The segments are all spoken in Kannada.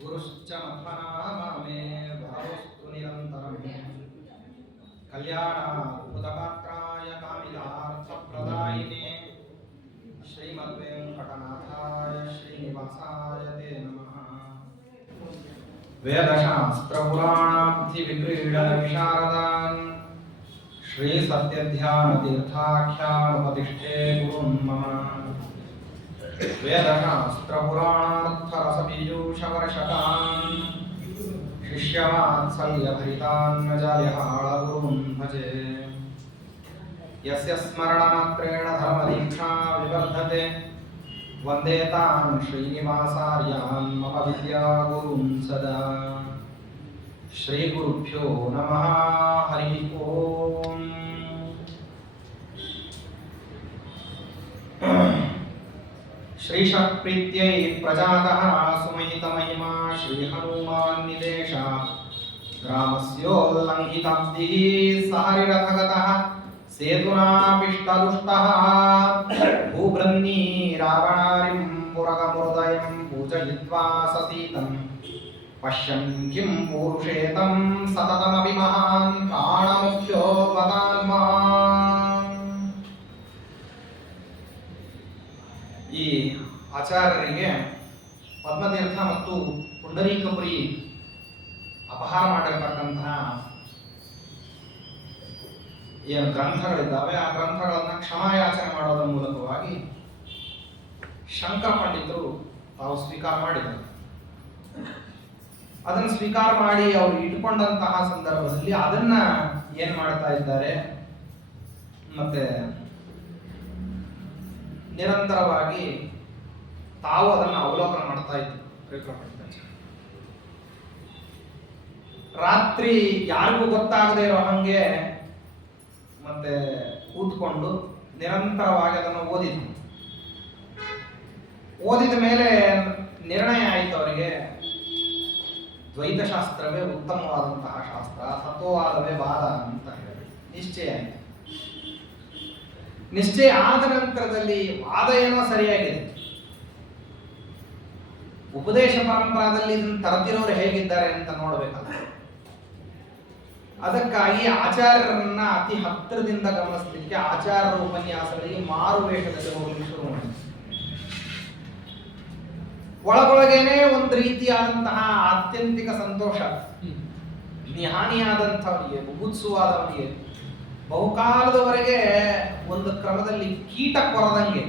गुरुश्च मध्वनामे भावस्तु निरन्तरं कल्याणाद्भुतगात्राय कामितार्थप्रदायिने श्रीमद्वेङ्कटनाथाय श्रीनिवासाय ते नमः। वेदशास्त्रपुराणाब्धिविक्रीडनविशारदान् श्रीसत्यध्यानतीर्थाख्यानुपतिष्ठे गुरुन् मम। वेदशास्त्रपुराणार्थरसपीयूषवर्षकान् शिष्यवात्सल्यभरितान् जालिहाळगुरून् भजे। यस्य स्मरणमात्रेण धर्मदीक्षा विवर्धते वन्दे तान् श्रीनिवासार्यान् मम विद्यागुरून् सदा। श्रीगुरुभ्यो नमः। हरिः ओम्। श्रीशप्रीत्यै प्रजातः सुमहितमहिमा श्रीहनुमान्निदेश ग्रामस्योल्लङ्घिताब्धिः सहरिरथगतः सेतुनापिष्टदुष्टः भूभृन्नी रावणारिं पुरगमुदयं पूजयित्वा ससीतं पश्यन् किं पूरुषेतं सततमपि महान् प्राणमुख्यो वदान्मा। ಈ ಆಚಾರ್ಯರಿಗೆ ಪದ್ಮತೀರ್ಥ ಮತ್ತು ಪುಂಡರೀಕಪುರಿ ಅಪಹಾರ ಮಾಡಿರತಕ್ಕಂತಹ ಏನು ಗ್ರಂಥಗಳಿದ್ದಾವೆ ಆ ಗ್ರಂಥಗಳನ್ನು ಕ್ಷಮಾಯಾಚನೆ ಮಾಡೋದರ ಮೂಲಕವಾಗಿ ಶಂಕರ ಪಂಡಿತರು ತಾವು ಸ್ವೀಕಾರ ಮಾಡಿದರು. ಅದನ್ನು ಸ್ವೀಕಾರ ಮಾಡಿ ಅವರು ಇಟ್ಕೊಂಡಂತಹ ಸಂದರ್ಭದಲ್ಲಿ ಅದನ್ನ ಏನ್ ಮಾಡ್ತಾ ಇದ್ದಾರೆ ಮತ್ತೆ ನಿರಂತರವಾಗಿ ತಾವು ಅದನ್ನು ಅವಲೋಕನ ಮಾಡ್ತಾ ಇದ್ರು. ರಾತ್ರಿ ಯಾರಿಗೂ ಗೊತ್ತಾಗದೇ ಇರೋ ಹಂಗೆ ಮತ್ತೆ ಕೂತ್ಕೊಂಡು ನಿರಂತರವಾಗಿ ಅದನ್ನು ಓದಿದ ಮೇಲೆ ನಿರ್ಣಯ ಆಯಿತು ಅವರಿಗೆ, ದ್ವೈತಶಾಸ್ತ್ರವೇ ಉತ್ತಮವಾದಂತಹ ಶಾಸ್ತ್ರ, ತತ್ವವಾದವೇ ವಾದ ಅಂತ ಹೇಳಿ ನಿಶ್ಚಯ ಆಯಿತು. ನಿಶ್ಚಯ ಆದ ನಂತರದಲ್ಲಿ ವಾದ ಏನೋ ಸರಿಯಾಗಿದೆ, ಉಪದೇಶ ಪರಂಪರಾದಲ್ಲಿ ಇದನ್ನು ತರತಿರೋರು ಹೇಗಿದ್ದಾರೆ ಅಂತ ನೋಡ್ಬೇಕಲ್ಲ. ಅದಕ್ಕಾಗಿ ಆಚಾರ್ಯರನ್ನ ಅತಿ ಹತ್ತಿರದಿಂದ ಗಮನಿಸಲಿಕ್ಕೆ ಆಚಾರ್ಯರ ಉಪನ್ಯಾಸಗಳಿಗೆ ಮಾರು ವೇಷದಲ್ಲಿ ಹೋಗಲಿಕ್ಕೆ ಶುರು ಮಾಡಿ ಒಳಗೊಳಗೇನೆ ಒಂದು ರೀತಿಯಾದಂತಹ ಆತ್ಯಂತಿಕ ಸಂತೋಷ, ಜ್ಞಾನಿಯಾದಂಥವನಿಗೆ, ಬುಭುತ್ಸುವಾದವನಿಗೆ ಬಹುಕಾಲದವರೆಗೆ ಒಂದು ಕ್ರಮದಲ್ಲಿ ಕೀಟ ಕೊರದಂಗೆ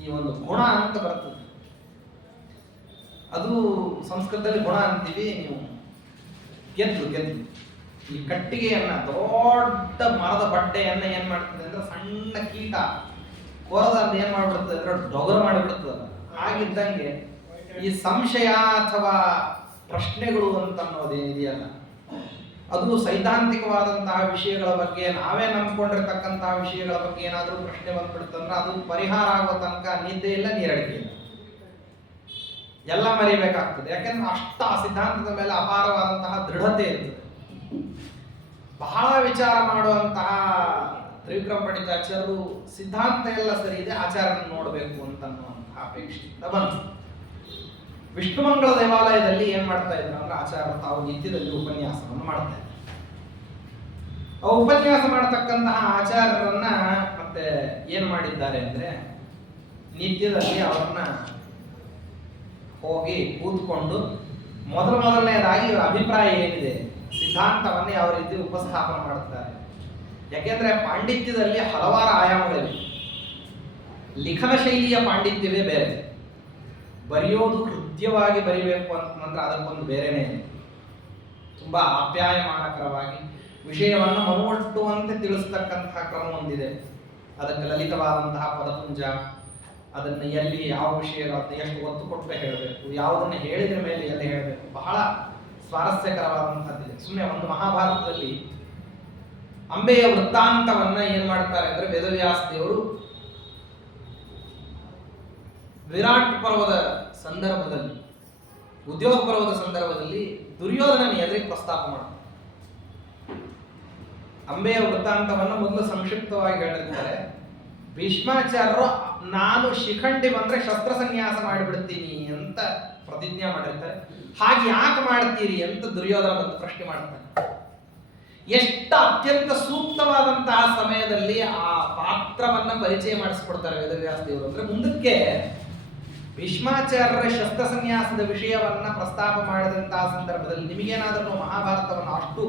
ಈ ಒಂದು ಗುಣ ಅಂತ ಬರ್ತದೆ. ಅದು ಸಂಸ್ಕೃತದಲ್ಲಿ ಗುಣ ಅಂತೀವಿ. ನೀವು ಗೆದ್ದು ಈ ಕಟ್ಟಿಗೆಯನ್ನ, ದೊಡ್ಡ ಮರದ ಬಟ್ಟೆಯನ್ನ ಏನ್ ಮಾಡ್ತದೆ ಅಂದ್ರೆ ಸಣ್ಣ ಕೀಟ ಕೊರದ ಏನ್ ಮಾಡ್ಬಿಡ್ತದೆ ಅಂದ್ರೆ ಡೊಗರು ಮಾಡಿಬಿಡ್ತದೆ. ಹಾಗಿದ್ದಂಗೆ ಈ ಸಂಶಯ ಅಥವಾ ಪ್ರಶ್ನೆಗಳು ಅಂತ ಅನ್ನೋದೇನಿದೆಯಲ್ಲ, ಅದು ಸೈದ್ಧಾಂತಿಕವಾದಂತಹ ವಿಷಯಗಳ ಬಗ್ಗೆ, ನಾವೇ ನಂಬ್ಕೊಂಡಿರ್ತಕ್ಕಂತಹ ವಿಷಯಗಳ ಬಗ್ಗೆ ಏನಾದರೂ ಪ್ರಶ್ನೆ ಬಂದ್ಬಿಡ್ತಂದ್ರೆ ಅದು ಪರಿಹಾರ ಆಗೋ ತನಕ ನಿದ್ದೆ ಇಲ್ಲ, ನೀರಡಿಕೆ ಇಲ್ಲ, ಎಲ್ಲ ಮರಿಬೇಕಾಗ್ತದೆ. ಯಾಕೆಂದ್ರೆ ಅಷ್ಟ ಆ ಸಿದ್ಧಾಂತದ ಮೇಲೆ ಅಪಾರವಾದಂತಹ ದೃಢತೆ ಇರ್ತದೆ. ಬಹಳ ವಿಚಾರ ಮಾಡುವಂತಹ ತ್ರಿವಿಕ್ರಮ ಪಂಡಿತಾಚಾರ್ಯರು ಸಿದ್ಧಾಂತ ಎಲ್ಲ ಸರಿ ಇದೆ, ಆಚಾರ್ಯನ ನೋಡಬೇಕು ಅಂತ ಅನ್ನುವಂತಹ ಅಪೇಕ್ಷೆಯಿಂದ ಬಂತು. ವಿಷ್ಣುಮಂಗಳ ದೇವಾಲಯದಲ್ಲಿ ಏನ್ ಮಾಡ್ತಾ ಇದ್ರು ಅಂದ್ರೆ ಆಚಾರ್ಯರು ತಾವು ನಿತ್ಯದಲ್ಲಿ ಉಪನ್ಯಾಸವನ್ನು ಮಾಡ್ತಾ ಇದ್ರು. ಉಪನ್ಯಾಸ ಮಾಡತಕ್ಕಂತಹ ಆಚಾರ್ಯರನ್ನ ಮತ್ತೆ ಏನ್ ಮಾಡಿದ್ದಾರೆ ಅಂದ್ರೆ ನಿತ್ಯದಲ್ಲಿ ಅವ್ರನ್ನ ಹೋಗಿ ಕೂತ್ಕೊಂಡು ಮೊದಲನೇದಾಗಿ ಇವರ ಅಭಿಪ್ರಾಯ ಏನಿದೆ ಸಿದ್ಧಾಂತವನ್ನೇ ಯಾವ ರೀತಿ ಉಪಸ್ಥಾಪನೆ ಮಾಡುತ್ತಾರೆ. ಯಾಕೆಂದ್ರೆ ಪಾಂಡಿತ್ಯದಲ್ಲಿ ಹಲವಾರು ಆಯಾಮಗಳಿವೆ. ಲಿಖನ ಶೈಲಿಯ ಪಾಂಡಿತ್ಯವೇ ಬೇರೆ, ಬರೆಯೋದು ಹೃದಯವಾಗಿ ಬರಿಬೇಕು ಅಂತಂದ್ರೆ ಅದಕ್ಕೊಂದು ಬೇರೆನೇ ಇದೆ. ತುಂಬಾ ಆಪ್ಯಾಯಮಾನಕರವಾಗಿ ವಿಷಯವನ್ನು ಮನವೊಟ್ಟುವಂತೆ ತಿಳಿಸ್ತಕ್ಕಂತಹ ಕ್ರಮ ಹೊಂದಿದೆ. ಅದಕ್ಕೆ ಲಲಿತವಾದಂತಹ ಪದಪುಂಜ, ಅದನ್ನು ಎಲ್ಲಿ ಯಾವ ವಿಷಯಗಳನ್ನು ಎಷ್ಟು ಒತ್ತು ಕೊಟ್ಟು ಹೇಳಬೇಕು, ಯಾವುದನ್ನು ಹೇಳಿದ ಮೇಲೆ ಎಲ್ಲಿ ಹೇಳಬೇಕು, ಬಹಳ ಸ್ವಾರಸ್ಯಕರವಾದಂತಹದ್ದಿದೆ. ಸುಮ್ಮನೆ ಒಂದು ಮಹಾಭಾರತದಲ್ಲಿ ಅಂಬೆಯ ವೃತ್ತಾಂತವನ್ನ ಏನ್ ಮಾಡ್ತಾರೆ ಅಂದ್ರೆ ವೇದವ್ಯಾಸ ದೇವರು ವಿರಾಟ್ ಪರ್ವದ ಸಂದರ್ಭದಲ್ಲಿ, ಉದ್ಯೋಗ ಪರ್ವದ ಸಂದರ್ಭದಲ್ಲಿ ದುರ್ಯೋಧನನ ಎದುರಿಗೆ ಪ್ರಸ್ತಾಪ ಮಾಡ್ತಾರೆ. ಅಂಬೆಯ ವೃತ್ತಾಂತವನ್ನು ಮೊದಲು ಸಂಕ್ಷಿಪ್ತವಾಗಿ ಹೇಳಿರ್ತಾರೆ. ಭೀಷ್ಮಾಚಾರ್ಯರು ನಾನು ಶಿಖಂಡಿ ಬಂದ್ರೆ ಶಸ್ತ್ರ ಸನ್ಯಾಸ ಮಾಡಿಬಿಡ್ತೀನಿ ಅಂತ ಪ್ರತಿಜ್ಞೆ ಮಾಡಿರ್ತಾರೆ. ಹಾಗೆ ಯಾಕೆ ಮಾಡ್ತೀರಿ ಅಂತ ದುರ್ಯೋಧನ ಬಂದು ಪ್ರಶ್ನೆ ಮಾಡ್ತಾನೆ. ಎಷ್ಟು ಅತ್ಯಂತ ಸೂಕ್ತವಾದಂತಹ ಸಮಯದಲ್ಲಿ ಆ ಪಾತ್ರವನ್ನ ಪರಿಚಯ ಮಾಡಿಸ್ಕೊಡ್ತಾರೆ ವೇದವ್ಯಾಸ ದೇವರು. ಅಂದ್ರೆ ಮುಂದಕ್ಕೆ ಭೀಷ್ಮಾಚಾರ್ಯರ ಶಸ್ತ್ರ ಸನ್ಯಾಸದ ವಿಷಯವನ್ನ ಪ್ರಸ್ತಾಪ ಮಾಡಿದಂತಹ ಸಂದರ್ಭದಲ್ಲಿ ನಿಮಗೇನಾದರೂ ಮಹಾಭಾರತವನ್ನು ಅಷ್ಟು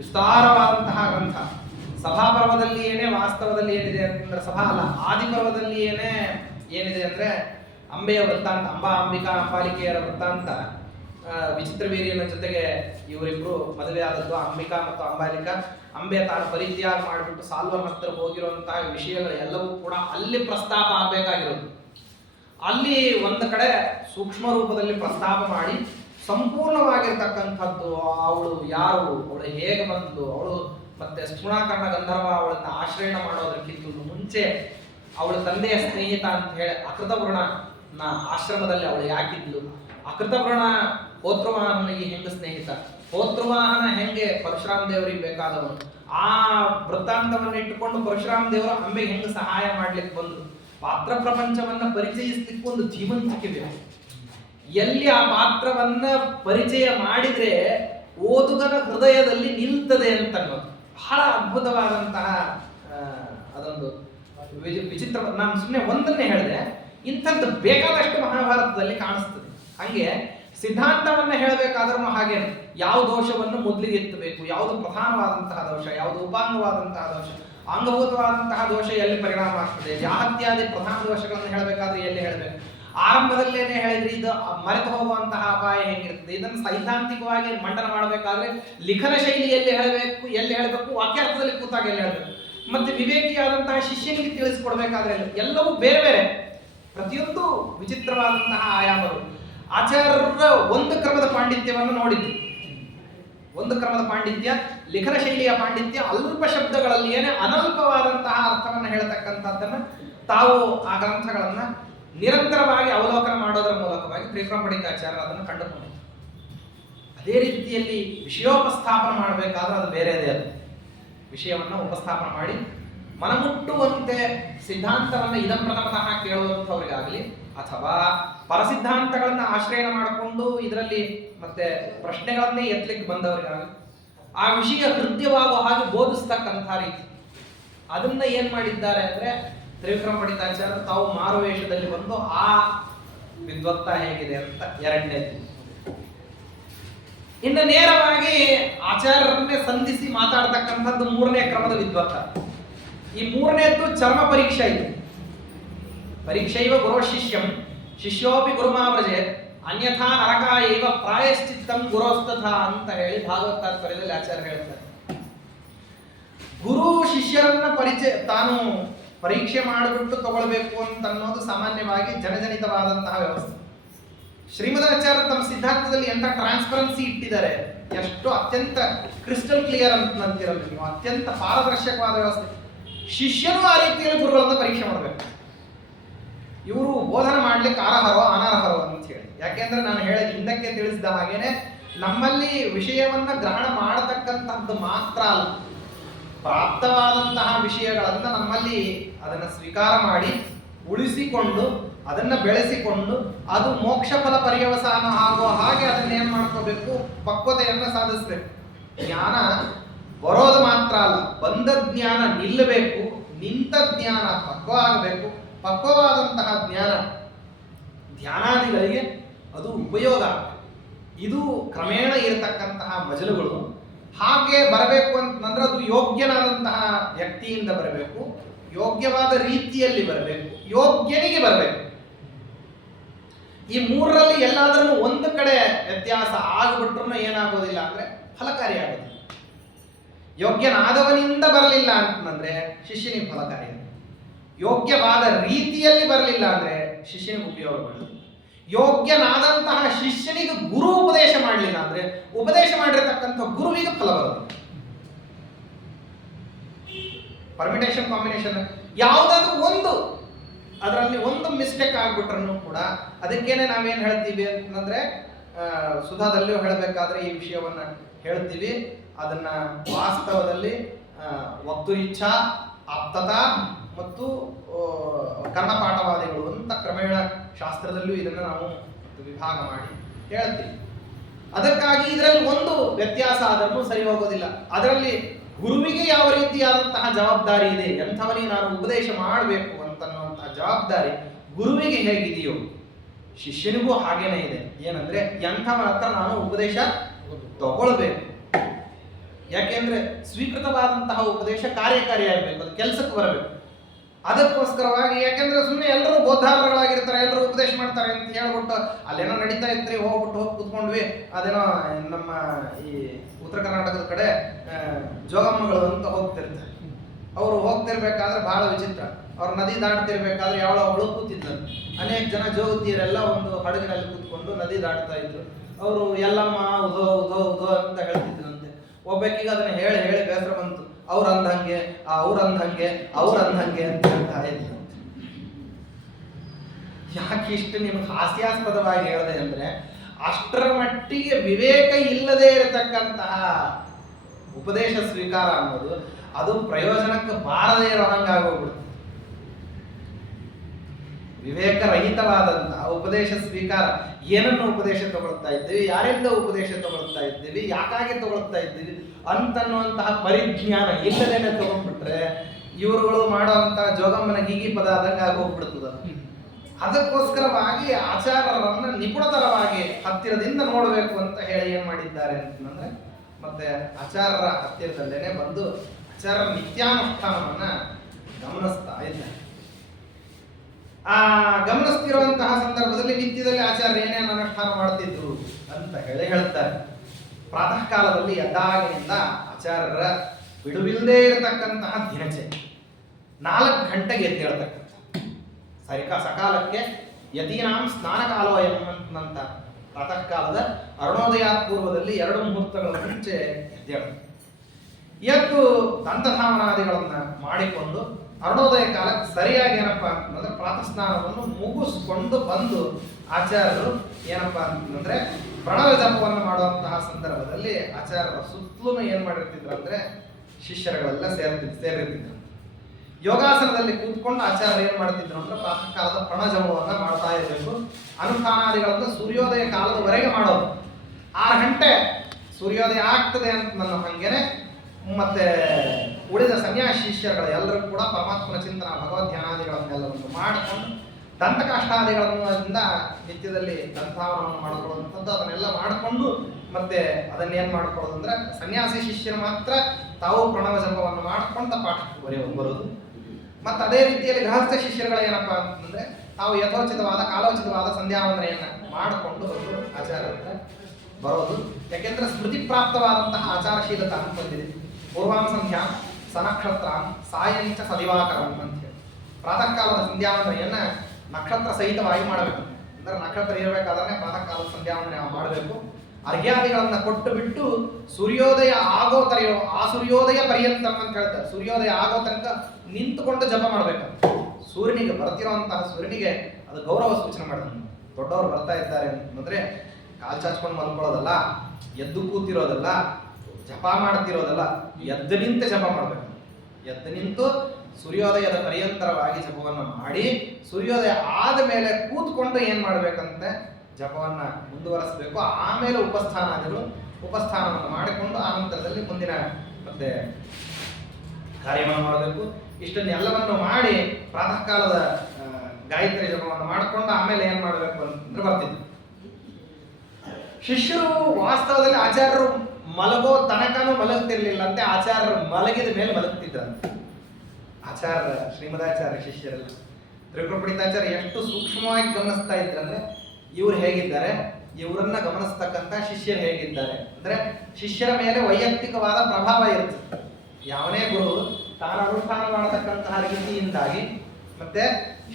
ವಿಸ್ತಾರವಾದಂತಹ ಗ್ರಂಥ, ಸಭಾಪರ್ವದಲ್ಲಿ ಏನೇ ವಾಸ್ತವದಲ್ಲಿ ಏನಿದೆ ಅಂತಂದ್ರೆ, ಸಭಾ ಅಲ್ಲ ಆದಿಪರ್ವದಲ್ಲಿ ಏನಿದೆ ಅಂದ್ರೆ ಅಂಬೆಯ ವೃತ್ತಾಂತ, ಅಂಬಿಕಾ ಅಂಬಾಲಿಕೆಯರ ವೃತ್ತಾಂತ, ವಿಚಿತ್ರ ವೀರ್ಯನ ಜೊತೆಗೆ ಇವರಿಬ್ರು ಮದುವೆ ಆದದ್ದು ಅಂಬಿಕಾ ಮತ್ತು ಅಂಬಾಲಿಕಾ. ಅಂಬೆ ತಾನು ಪರಿತ್ಯಾಗ ಮಾಡಿಬಿಟ್ಟು ಸಾಲ್ವರ್ನ ಹತ್ರ ಹೋಗಿರುವಂತಹ ವಿಷಯಗಳು ಎಲ್ಲವೂ ಕೂಡ ಅಲ್ಲಿ ಪ್ರಸ್ತಾಪ ಆಗಬೇಕಾಗಿರೋದು. ಅಲ್ಲಿ ಒಂದು ಕಡೆ ಸೂಕ್ಷ್ಮ ರೂಪದಲ್ಲಿ ಪ್ರಸ್ತಾಪ ಮಾಡಿ ಸಂಪೂರ್ಣವಾಗಿರ್ತಕ್ಕಂಥದ್ದು, ಅವಳು ಯಾರು, ಅವಳು ಹೇಗೆ ಬಂದು, ಅವಳು ಮತ್ತೆ ಸ್ತುಣಾಕರ್ಣ ಗಂಧರ್ವ ಅವಳನ್ನ ಆಶ್ರಯಣ ಮಾಡೋದಕ್ಕಿಂತ ಮುಂಚೆ ಅವಳ ತಂದೆಯ ಸ್ನೇಹಿತ ಅಂತ ಹೇಳಿ ಅಕೃತವೃಣನ ಆಶ್ರಮದಲ್ಲಿ ಅವಳು ಯಾಕಿದ್ಲು, ಅಕೃತವೃಣ ಹೋತೃವಾಹನಿಗೆ ಹೆಂಗೆ ಸ್ನೇಹಿತ, ಹೋತೃವಾಹನ ಹೆಂಗೆ ಪರಶುರಾಮ ದೇವರಿಗೆ ಬೇಕಾದವನು, ಆ ವೃತ್ತಾಂತವನ್ನು ಇಟ್ಟುಕೊಂಡು ಪರಶುರಾಮ ದೇವರು ಅಂಬೆಗೆ ಹೆಂಗೆ ಸಹಾಯ ಮಾಡ್ಲಿಕ್ಕೆ ಬಂದು ಪಾತ್ರ ಪ್ರಪಂಚವನ್ನ ಪರಿಚಯಿಸ್ಲಿಕ್ಕೆ ಒಂದು ಜೀವಂತಿಕೆ ಬೇಕು. ಎಲ್ಲಿ ಆ ಪಾತ್ರವನ್ನ ಪರಿಚಯ ಮಾಡಿದ್ರೆ ಓದುಗನ ಹೃದಯದಲ್ಲಿ ನಿಲ್ತದೆ ಅಂತ ಅನ್ನೋದು ಬಹಳ ಅದ್ಭುತವಾದಂತಹ ಅದೊಂದು ವಿಚಿತ್ರ. ನಾನು ಸುಮ್ಮನೆ ಒಂದನ್ನೇ ಹೇಳಿದೆ, ಇಂಥದ್ದು ಬೇಕಾದಷ್ಟು ಮಹಾಭಾರತದಲ್ಲಿ ಕಾಣಿಸ್ತದೆ. ಹಂಗೆ ಸಿದ್ಧಾಂತವನ್ನ ಹೇಳಬೇಕಾದ್ರೂ ಹಾಗೆ ಯಾವ ದೋಷವನ್ನು ಮೊದಲಿಗೆ ಎತ್ತಬೇಕು, ಯಾವುದು ಪ್ರಧಾನವಾದಂತಹ ದೋಷ, ಯಾವುದು ಉಪಾಂಗವಾದಂತಹ ದೋಷ, ಅಂಗಭೂತವಾದಂತಹ ದೋಷ ಎಲ್ಲಿ ಪರಿಣಾಮ ಆಗ್ತದೆ, ವ್ಯಾಹತ್ಯಾದಿ ಪ್ರಧಾನ ದೋಷಗಳನ್ನು ಹೇಳಬೇಕಾದ್ರೆ ಎಲ್ಲಿ ಹೇಳಬೇಕು, ಆರಂಭದಲ್ಲೇನೆ ಹೇಳಿದ್ರೆ ಇದು ಮರೆತು ಹೋಗುವಂತಹ ಅಪಾಯ ಹೇಗಿರ್ತದೆ, ಇದನ್ನು ಸೈದ್ಧಾಂತಿಕವಾಗಿ ಮಂಡನ ಮಾಡಬೇಕಾದ್ರೆ ಲಿಖನ ಶೈಲಿಯಲ್ಲಿ ಹೇಳಬೇಕು, ಎಲ್ಲಿ ಹೇಳಬೇಕು, ವಾಕ್ಯಾರ್ಥದಲ್ಲಿ ಕೂತಾಗ ಎಲ್ಲಿ ಹೇಳಬೇಕು, ಮತ್ತೆ ವಿವೇಕಿಯಾದಂತಹ ಶಿಷ್ಯನಿಗೆ ತಿಳಿಸಿಕೊಡ್ಬೇಕಾದ್ರೆ ಎಲ್ಲವೂ ಬೇರೆ ಬೇರೆ, ಪ್ರತಿಯೊಂದು ವಿಚಿತ್ರವಾದಂತಹ ಆಯಾಮಗಳು. ಆಚಾರ್ಯರ ಒಂದು ಕ್ರಮದ ಪಾಂಡಿತ್ಯವನ್ನು ನೋಡಿದ್ದು, ಒಂದು ಕ್ರಮದ ಪಾಂಡಿತ್ಯ, ಲಿಖನ ಶೈಲಿಯ ಪಾಂಡಿತ್ಯ, ಅಲ್ಪ ಶಬ್ದಗಳಲ್ಲಿ ಏನೇ ಅನಲ್ಪವಾದಂತಹ ಅರ್ಥವನ್ನು ಹೇಳ್ತಕ್ಕಂಥದ್ದನ್ನ ತಾವು ಆ ಗ್ರಂಥಗಳನ್ನ ನಿರಂತರವಾಗಿ ಅವಲೋಕನ ಮಾಡೋದರ ಮೂಲಕವಾಗಿ ತ್ರಿವಿಕ್ರಮ ಪಂಡಿತಾಚಾರ್ಯರು ಅದನ್ನು ಕಂಡುಕೊಂಡಿದ್ದಾರೆ. ಅದೇ ರೀತಿಯಲ್ಲಿ ವಿಷಯೋಪಸ್ಥಾಪನ ಮಾಡಬೇಕಾದ್ರೆ ಅದು ಬೇರೆದೇ. ಅದು ವಿಷಯವನ್ನು ಉಪಸ್ಥಾಪನ ಮಾಡಿ ಮನಮುಟ್ಟುವಂತೆ ಸಿದ್ಧಾಂತವನ್ನು ಇದಂ ಪ್ರಥಮತಃ ಕೇಳುವಂಥವ್ರಿಗಾಗಲಿ ಅಥವಾ ಪರಸಿದ್ಧಾಂತಗಳನ್ನ ಆಶ್ರಯ ಮಾಡಿಕೊಂಡು ಇದರಲ್ಲಿ ಮತ್ತೆ ಪ್ರಶ್ನೆಗಳನ್ನೇ ಎತ್ತಲಿಕ್ಕೆ ಬಂದವರಿಗಾಗಲಿ ಆ ವಿಷಯ ಹೃದಯವಾಗುವ ಹಾಗೆ ಬೋಧಿಸ್ತಕ್ಕಂಥ ರೀತಿ ಅದನ್ನ ಏನ್ ಮಾಡಿದ್ದಾರೆ ಅಂದ್ರೆ ತ್ರಿವಿಕ್ರಮ ಪಂಡಿತಾಚಾರ್ಯರು ತಾವು ಮಾರುವೇಷದಲ್ಲಿ ಬಂದು ಆ ವಿದ್ವತ್ತ ಹೇಗಿದೆ ಅಂತ ಎರಡನೇದು. ಇನ್ನು ನೇರವಾಗಿ ಆಚಾರ್ಯರನ್ನೇ ಸಂಧಿಸಿ ಮಾತಾಡ್ತಕ್ಕಂಥದ್ದು ಮೂರನೇ ಕ್ರಮದ ವಿದ್ವತ್ತ. ಈ ಮೂರನೇದ್ದು ಚರ್ಮ ಪರೀಕ್ಷೆ ಇದೆ. ಪರೀಕ್ಷೈವ ಗುರು ಶಿಷ್ಯಂ ಶಿಷ್ಯೋಪಿ ಗುರುಮಾವ್ರಜೆ ಅನ್ಯಥಾ ನರಕಾಯೈವ ಪ್ರಾಯಶ್ಚಿತ್ತಂ ಗುರೋಸ್ತಥ ಅಂತ ಹೇಳಿ ಭಾಗವತ ತಾತ್ಪರ್ಯದಲ್ಲಿ ಆಚಾರ್ಯ ಹೇಳ್ತಾರೆ. ಗುರು ಶಿಷ್ಯರನ್ನ ತಾನು ಪರೀಕ್ಷೆ ಮಾಡಿಬಿಟ್ಟು ತಗೊಳ್ಬೇಕು ಅಂತ ಅನ್ನೋದು ಸಾಮಾನ್ಯವಾಗಿ ಜನಜನಿತವಾದಂತಹ ವ್ಯವಸ್ಥೆ. ಶ್ರೀಮದಾಚಾರ್ಯ ತಮ್ಮ ಸಿದ್ಧಾಂತದಲ್ಲಿ ಎಂತ ಟ್ರಾನ್ಸ್ಪರೆನ್ಸಿ ಇಟ್ಟಿದ್ದಾರೆ, ಎಷ್ಟು ಅತ್ಯಂತ ಕ್ರಿಸ್ಟಲ್ ಕ್ಲಿಯರ್ ಅಂತಿರಲ್ಲ ನೀವು, ಅತ್ಯಂತ ಪಾರದರ್ಶಕವಾದ ವ್ಯವಸ್ಥೆ. ಶಿಷ್ಯನು ಆ ರೀತಿಯಲ್ಲಿ ಗುರುಗಳನ್ನ ಪರೀಕ್ಷೆ ಮಾಡಬೇಕು. ಇವರು ಬೋಧನೆ ಮಾಡ್ಲಿಕ್ಕೆ ಅರ್ಹರೋ ಅನರ್ಹರೋ ಅಂತ ಹೇಳಿ. ಯಾಕೆಂದ್ರೆ ನಾನು ಹಿಂದಕ್ಕೆ ತಿಳಿಸಿದ ಹಾಗೇನೆ ನಮ್ಮಲ್ಲಿ ವಿಷಯವನ್ನ ಗ್ರಹಣ ಮಾಡತಕ್ಕಂಥದ್ದು ಮಾತ್ರ ಅಲ್ಲ, ಪ್ರಾಪ್ತವಾದಂತಹ ವಿಷಯಗಳನ್ನ ನಮ್ಮಲ್ಲಿ ಅದನ್ನ ಸ್ವೀಕಾರ ಮಾಡಿ ಉಳಿಸಿಕೊಂಡು ಅದನ್ನ ಬೆಳೆಸಿಕೊಂಡು ಅದು ಮೋಕ್ಷ ಫಲ ಪರ್ಯವಸಾನ ಆಗುವ ಹಾಗೆ ಅದನ್ನ ಏನ್ ಮಾಡ್ಕೋಬೇಕು, ಪಕ್ವತೆಯನ್ನ ಸಾಧಿಸ್ಬೇಕು. ಜ್ಞಾನ ಬರೋದು ಮಾತ್ರ ಅಲ್ಲ, ಬಂದ ಜ್ಞಾನ ನಿಲ್ಲಬೇಕು, ನಿಂತ ಜ್ಞಾನ ಪಕ್ವ ಆಗಬೇಕು, ಪಕ್ವವಾದಂತಹ ಜ್ಞಾನ ಧ್ಯಾನಾದಿಗಳಿಗೆ ಅದು ಉಪಯೋಗ. ಇದು ಕ್ರಮೇಣ ಇರತಕ್ಕಂತಹ ಮಜಲುಗಳು. ಹಾಗೆ ಬರಬೇಕು ಅಂತಂದ್ರೆ ಅದು ಯೋಗ್ಯನಾದಂತಹ ವ್ಯಕ್ತಿಯಿಂದ ಬರಬೇಕು, ಯೋಗ್ಯವಾದ ರೀತಿಯಲ್ಲಿ ಬರಬೇಕು, ಯೋಗ್ಯನಿಗೆ ಬರಬೇಕು. ಈ ಮೂರರಲ್ಲಿ ಎಲ್ಲಾದ್ರೂ ಒಂದು ಕಡೆ ವ್ಯತ್ಯಾಸ ಆಗಿಬಿಟ್ರೂ ಏನಾಗೋದಿಲ್ಲ ಅಂದ್ರೆ ಫಲಕಾರಿಯಾಗೋದಿಲ್ಲ. ಯೋಗ್ಯನಾದವನಿಂದ ಬರಲಿಲ್ಲ ಅಂತಂದ್ರೆ ಶಿಷ್ಯನಿಗೆ ಫಲಕಾರಿ, ಯೋಗ್ಯವಾದ ರೀತಿಯಲ್ಲಿ ಬರಲಿಲ್ಲ ಅಂದ್ರೆ ಶಿಷ್ಯನಿಗೆ ಉಪಯೋಗ ಬರಲಿಲ್ಲ. ಯೋಗ್ಯನಾದಂತಹ ಶಿಷ್ಯನಿಗೆ ಗುರು ಉಪದೇಶ ಮಾಡಲಿಲ್ಲ ಅಂದ್ರೆ ಉಪದೇಶ ಮಾಡಿರತಕ್ಕಂಥ ಗುರುವಿಗೆ ಫಲ ಬರೋದು. ಪರ್ಮಿಟೇಷನ್ ಕಾಂಬಿನೇಷನ್ ಯಾವುದಾದ್ರೂ ಒಂದು ಅದರಲ್ಲಿ ಒಂದು ಮಿಸ್ಟೇಕ್ ಆಗ್ಬಿಟ್ರೂ ಕೂಡ ಅದಕ್ಕೇನೆ ನಾವೇನ್ ಹೇಳ್ತೀವಿ ಅಂತಂದ್ರೆ ಸುಧಾದಲ್ಲಿಯೂ ಹೇಳಬೇಕಾದ್ರೆ ಈ ವಿಷಯವನ್ನ ಹೇಳ್ತೀವಿ. ಅದನ್ನ ವಾಸ್ತವದಲ್ಲಿ ವಕ್ತು ಇಚ್ಛಾ ಆಪ್ತತಾ ಮತ್ತು ಕರ್ಣಪಾಠವಾದಿಗಳು ಅಂತ ಕ್ರಮೇಣ ಶಾಸ್ತ್ರದಲ್ಲೂ ಇದನ್ನು ನಾವು ವಿಭಾಗ ಮಾಡಿ ಹೇಳ್ತೀವಿ. ಅದಕ್ಕಾಗಿ ಇದರಲ್ಲಿ ಒಂದು ವ್ಯತ್ಯಾಸ ಆದರೂ ಸರಿ ಹೋಗೋದಿಲ್ಲ. ಅದರಲ್ಲಿ ಗುರುವಿಗೆ ಯಾವ ರೀತಿಯಾದಂತಹ ಜವಾಬ್ದಾರಿ ಇದೆ, ಎಂಥವನಿಗೆ ನಾನು ಉಪದೇಶ ಮಾಡಬೇಕು ಅಂತನ್ನುವಂತಹ ಜವಾಬ್ದಾರಿ ಗುರುವಿಗೆ ಹೇಗಿದೆಯೋ ಶಿಷ್ಯನಿಗೂ ಹಾಗೇನೇ ಇದೆ. ಏನಂದ್ರೆ ಎಂಥವನ ಹತ್ರ ನಾನು ಉಪದೇಶ ತಗೊಳ್ಬೇಕು. ಯಾಕೆಂದ್ರೆ ಸ್ವೀಕೃತವಾದಂತಹ ಉಪದೇಶ ಕಾರ್ಯಕಾರಿಯಾಗಬೇಕು, ಅದು ಕೆಲಸಕ್ಕೆ ಬರಬೇಕು. ಅದಕ್ಕೋಸ್ಕರವಾಗಿ, ಯಾಕೆಂದ್ರೆ ಸುಮ್ಮನೆ ಎಲ್ಲರೂ ಬೋಧಾರಗಳಾಗಿರ್ತಾರೆ, ಎಲ್ಲರೂ ಉಪದೇಶ ಮಾಡ್ತಾರೆ ಅಂತ ಹೇಳ್ಬಿಟ್ಟು ಅಲ್ಲೇನೋ ನಡೀತಾ ಇದ್ರೆ ಹೋಗಿ ಕೂತ್ಕೊಂಡ್ವಿ. ಅದೇನೋ ನಮ್ಮ ಈ ಉತ್ತರ ಕರ್ನಾಟಕದ ಕಡೆ ಜೋಗಮ್ಮಗಳು ಅಂತ ಹೋಗ್ತಿರ್ತಾರೆ. ಅವರು ಹೋಗ್ತಿರ್ಬೇಕಾದ್ರೆ ಬಹಳ ವಿಚಿತ್ರ. ಅವ್ರು ನದಿ ದಾಟ್ತಿರ್ಬೇಕಾದ್ರೆ ಯಾವಳ ಅವಳು ಕೂತಿದ್ದರು. ಅನೇಕ ಜನ ಜೋಗತಿಯರೆಲ್ಲ ಒಂದು ಹಡಗಿನಲ್ಲಿ ಕೂತ್ಕೊಂಡು ನದಿ ದಾಟ್ತಾ ಇದ್ರು. ಅವರು ಎಲ್ಲಮ್ಮ ಉಧೋ ಉಧೋ ಉಧೋ ಅಂತ ಹೇಳ್ತಿದ್ರಂತೆ. ಒಬ್ಬಕ್ಕಿಗೆ ಅದನ್ನ ಹೇಳಿ ಹೇಳಿ ಬೇಸರ ಬಂತು. ಅವ್ರ ಅಂದಂಗೆ ಅಂತ ಹೇಳ್ತಾ ಇದ್ರು. ಯಾಕೆ ಇಷ್ಟು ನಿಮ್ಗೆ ಹಾಸ್ಯಾಸ್ಪದವಾಗಿ ಹೇಳಿದೆ ಅಂದ್ರೆ, ಅಷ್ಟರ ಮಟ್ಟಿಗೆ ವಿವೇಕ ಇಲ್ಲದೆ ಇರತಕ್ಕಂತಹ ಉಪದೇಶ ಸ್ವೀಕಾರ ಅನ್ನೋದು ಅದು ಪ್ರಯೋಜನಕ್ಕೆ ಬಾರದೇ ಇರೋ ಹಂಗಾಗೋಗ್ಬಿಡುತ್ತೆ. ವಿವೇಕರಹಿತವಾದಂತಹ ಉಪದೇಶ ಸ್ವೀಕಾರ, ಏನನ್ನು ಉಪದೇಶ ತಗೊಳ್ತಾ ಇದ್ದೀವಿ, ಯಾರಿಂದ ಉಪದೇಶ ತಗೊಳ್ತಾ ಇದ್ದೀವಿ, ಯಾಕಾಗಿ ತಗೊಳ್ತಾ ಇದ್ದೀವಿ ಅಂತನ್ನುವಂತಹ ಪರಿಜ್ಞಾನ ಇಲ್ಲದೇನೆ ತಗೊಂಡ್ಬಿಟ್ರೆ ಇವರುಗಳು ಮಾಡುವಂತಹ ಜೋಗಮ್ಮನ ಗೀಗಿ ಪದ ಆದಂಗೆ ಆಗೋಗ್ಬಿಡ್ತದ. ಅದಕ್ಕೋಸ್ಕರವಾಗಿ ಆಚಾರ್ಯರನ್ನ ನಿಪುಣತರವಾಗಿ ಹತ್ತಿರದಿಂದ ನೋಡಬೇಕು ಅಂತ ಹೇಳಿ ಏನ್ ಮಾಡಿದ್ದಾರೆ ಅಂತಂದ್ರೆ, ಮತ್ತೆ ಆಚಾರ್ಯರ ಹತ್ತಿರದಲ್ಲೇನೆ ಬಂದು ಆಚಾರ್ಯರ ನಿತ್ಯಾನುಷ್ಠಾನವನ್ನ ಗಮನಿಸ್ತಾ ಇದ್ದಾರೆ. ಆ ಗಮನಿಸ್ತಿರುವಂತಹ ಸಂದರ್ಭದಲ್ಲಿ ನಿತ್ಯದಲ್ಲಿ ಆಚಾರ್ಯ ಏನೇನು ಅನುಷ್ಠಾನ ಮಾಡ್ತಿದ್ರು ಅಂತ ಹೇಳಿ ಹೇಳ್ತಾರೆ. ಪ್ರಾತಃ ಕಾಲದಲ್ಲಿ ಎದ್ದಾಗಿನಿಂದ ಆಚಾರ್ಯರ ಬಿಡುವಿಲ್ಲದೆ ಇರತಕ್ಕಂತಹ ದಿನಚರಿ 4 ಗಂಟೆಗೆ ಎದ್ದೇಳ್ತಕ್ಕಂಥ ಸಕಾಲಕ್ಕೆ ಯತೀನಾಂ ಸ್ನಾನ ಕಾಲೋ ಎಂಬಂತ ಪ್ರಾತಃ ಕಾಲದ ಅರುಣೋದಯಾತ್ ಪೂರ್ವದಲ್ಲಿ 2 ಮುಹೂರ್ತಗಳ ಮುಂಚೆ ಎದ್ದು ದಂತಧಾವನಾದಿಗಳನ್ನ ಮಾಡಿಕೊಂಡು ಅರುಣೋದಯ ಕಾಲಕ್ಕೆ ಸರಿಯಾಗಿ ಏನಪ್ಪಾ ಅಂತಂದ್ರೆ ಪ್ರಾತಃ ಸ್ನಾನವನ್ನು ಮುಗಿಸ್ಕೊಂಡು ಬಂದು ಆಚಾರ್ಯರು ಏನಪ್ಪಾ ಅಂತಂದ್ರೆ ಪ್ರಣವ ಜಪವನ್ನು ಮಾಡುವಂತಹ ಸಂದರ್ಭದಲ್ಲಿ ಆಚಾರ್ಯರ ಸುತ್ತಲೂ ಏನ್ ಮಾಡಿರ್ತಿದ್ರು ಅಂದ್ರೆ ಶಿಷ್ಯರುಗಳೆಲ್ಲ ಸೇರಿರ್ತಿದ್ರು. ಯೋಗಾಸನದಲ್ಲಿ ಕೂತ್ಕೊಂಡು ಆಚಾರ್ಯ ಏನ್ ಮಾಡ್ತಿದ್ರು ಅಂದ್ರೆ ಪ್ರಾತಃ ಕಾಲದ ಪ್ರಣಜಪವನ್ನ ಮಾಡ್ತಾ ಇರಬೇಕು. ಅನುಷ್ಠಾನಾದಿಗಳನ್ನು ಸೂರ್ಯೋದಯ ಕಾಲದವರೆಗೆ ಮಾಡೋದು. 6 ಗಂಟೆ ಸೂರ್ಯೋದಯ ಆಗ್ತದೆ ಅಂತ ನನ್ನ ಹಂಗೇನೆ ಮತ್ತೆ ಉಳಿದ ಸನ್ಯಾಸ ಶಿಷ್ಯರುಗಳು ಎಲ್ಲರೂ ಕೂಡ ಪರಮಾತ್ಮನ ಚಿಂತನ ಭಗವದ್ ಧ್ಯಾನಾದಿಗಳನ್ನೆಲ್ಲವನ್ನು ಮಾಡಿಕೊಂಡು ದಂತಕಾಷ್ಟಾದಿಗಳನ್ನ ನಿತ್ಯದಲ್ಲಿ ದಂತಾವನವನ್ನು ಮಾಡ್ಕೊಳ್ಳುವಂಥದ್ದು ಅದನ್ನೆಲ್ಲ ಮಾಡಿಕೊಂಡು ಮತ್ತೆ ಅದನ್ನೇನ್ ಮಾಡ್ಕೊಳ್ಳೋದು ಅಂದ್ರೆ ಸನ್ಯಾಸಿ ಶಿಷ್ಯರು ಮಾತ್ರ ತಾವು ಪ್ರಣವ ಜಪವನ್ನು ಮಾಡ್ಕೊಂಡ ಪಾಠಕ್ಕೆ ಬರೋದು. ಮತ್ತೆ ಅದೇ ರೀತಿಯಲ್ಲಿ ಗೃಹಸ್ಥ ಶಿಷ್ಯರುಗಳು ಏನಪ್ಪಾ ಅಂತಂದ್ರೆ ತಾವು ಯಥೋಚಿತವಾದ ಕಾಲೋಚಿತವಾದ ಸಂಧ್ಯಾವಂದನೆಯನ್ನ ಮಾಡಿಕೊಂಡು ಬಂದು ಆಚಾರ್ಯರ ಬರೋದು. ಯಾಕೆಂದ್ರೆ ಸ್ಮೃತಿ ಪ್ರಾಪ್ತವಾದಂತಹ ಆಚಾರಶೀಲತೆ ಅಂತ ಬಂದಿದೆ. ಪೂರ್ವಾಂ ಸಂಧ್ಯಾ ಸನಕ್ಷತ್ರ ಸಾಯಂಚ ಸದಿವಾಕರಂ ಅಂತ ಹೇಳಿ ಪ್ರಾತಃ ಕಾಲದ ಸಂಧ್ಯಾವಂದನೆಯನ್ನ ನಕ್ಷತ್ರ ಸಹಿತವಾಗಿ ಮಾಡಬೇಕು. ಅಂದ್ರೆ ನಕ್ಷತ್ರ ಇರಬೇಕಾದ್ರೆ ಪ್ರಾತಃ ಕಾಲದ ಸಂಧ್ಯಾವಂದನೆ ಮಾಡಬೇಕು. ಅರ್ಘ್ಯಾದಿಗಳನ್ನ ಕೊಟ್ಟು ಬಿಟ್ಟು ಸೂರ್ಯೋದಯ ಆಗೋ ತರೆಯೋ ಆ ಸೂರ್ಯೋದಯ ಪರ್ಯಂತಂ ಅಂತ ಹೇಳ್ತಾರೆ. ಸೂರ್ಯೋದಯ ಆಗೋ ತನಕ ನಿಂತುಕೊಂಡು ಜಪ ಮಾಡಬೇಕು. ಸೂರ್ಯನಿಗೆ ಬರ್ತಿರೋಂತಹ ಸೂರ್ಯನಿಗೆ ಅದು ಗೌರವ ಸೂಚನೆ ಮಾಡಿದ. ದೊಡ್ಡವರು ಬರ್ತಾ ಇದ್ದಾರೆ ಅಂತಂದ್ರೆ ಕಾಲ್ ಚಾಚ್ಕೊಂಡು ಮಲ್ಕೊಳ್ಳೋದಲ್ಲ, ಎದ್ದು ಕೂತಿರೋದಲ್ಲ, ಜಪ ಮಾಡ್ತಿರೋದಲ್ಲ, ಎದ್ದು ನಿಂತು ಜಪ ಮಾಡಬೇಕು. ಎದ್ದು ನಿಂತು ಸೂರ್ಯೋದಯದ ಪರ್ಯಂತರವಾಗಿ ಜಪವನ್ನು ಮಾಡಿ ಸೂರ್ಯೋದಯ ಆದ ಮೇಲೆ ಕೂತ್ಕೊಂಡು ಏನ್ ಮಾಡ್ಬೇಕಂತೆ ಜಪವನ್ನ ಮುಂದುವರಿಸಬೇಕು. ಆಮೇಲೆ ಉಪಸ್ಥಾನವನ್ನು ಮಾಡಿಕೊಂಡು ಆ ನಂತರದಲ್ಲಿ ಮುಂದಿನ ಮತ್ತೆ ಕಾರ್ಯವನ್ನು ಮಾಡಬೇಕು. ಇಷ್ಟನ್ನೆಲ್ಲವನ್ನು ಮಾಡಿ ಪ್ರಾತಃ ಕಾಲದ ಗಾಯತ್ರಿ ಜಪವನ್ನು ಮಾಡಿಕೊಂಡು ಆಮೇಲೆ ಏನ್ ಮಾಡಬೇಕು ಅಂತಂದ್ರೆ ಬರ್ತಿದ್ರು. ಶಿಷ್ಯರು ವಾಸ್ತವದಲ್ಲಿ ಆಚಾರ್ಯರು ಮಲಗೋ ತನಕನೂ ಮಲಗ್ತಿರ್ಲಿಲ್ಲ ಅಂತೆ. ಆಚಾರ್ಯರು ಮಲಗಿದ ಮೇಲೆ ಮಲಗ್ತಿದ್ರಂತೆ. ಆಚಾರ್ಯ ಶ್ರೀಮದಾಚಾರ್ಯ ಶಿಷ್ಯರೆಲ್ಲ ತ್ರಿಕೃಪಣಿತಾಚಾರ್ಯ ಎಷ್ಟು ಸೂಕ್ಷ್ಮವಾಗಿ ಗಮನಿಸ್ತಾ ಇದ್ರಂದ್ರೆ ಇವ್ರು ಹೇಗಿದ್ದಾರೆ, ಇವರನ್ನ ಗಮನಿಸ್ತಕ್ಕಂಥ ಶಿಷ್ಯರು ಹೇಗಿದ್ದಾರೆ ಅಂದ್ರೆ ಶಿಷ್ಯರ ಮೇಲೆ ವೈಯಕ್ತಿಕವಾದ ಪ್ರಭಾವ ಇರುತ್ತೆ. ಯಾವನೇ ಗುರು ತಾನು ಅನುಷ್ಠಾನ ಮಾಡತಕ್ಕಂತಹ ರೀತಿಯಿಂದಾಗಿ ಮತ್ತೆ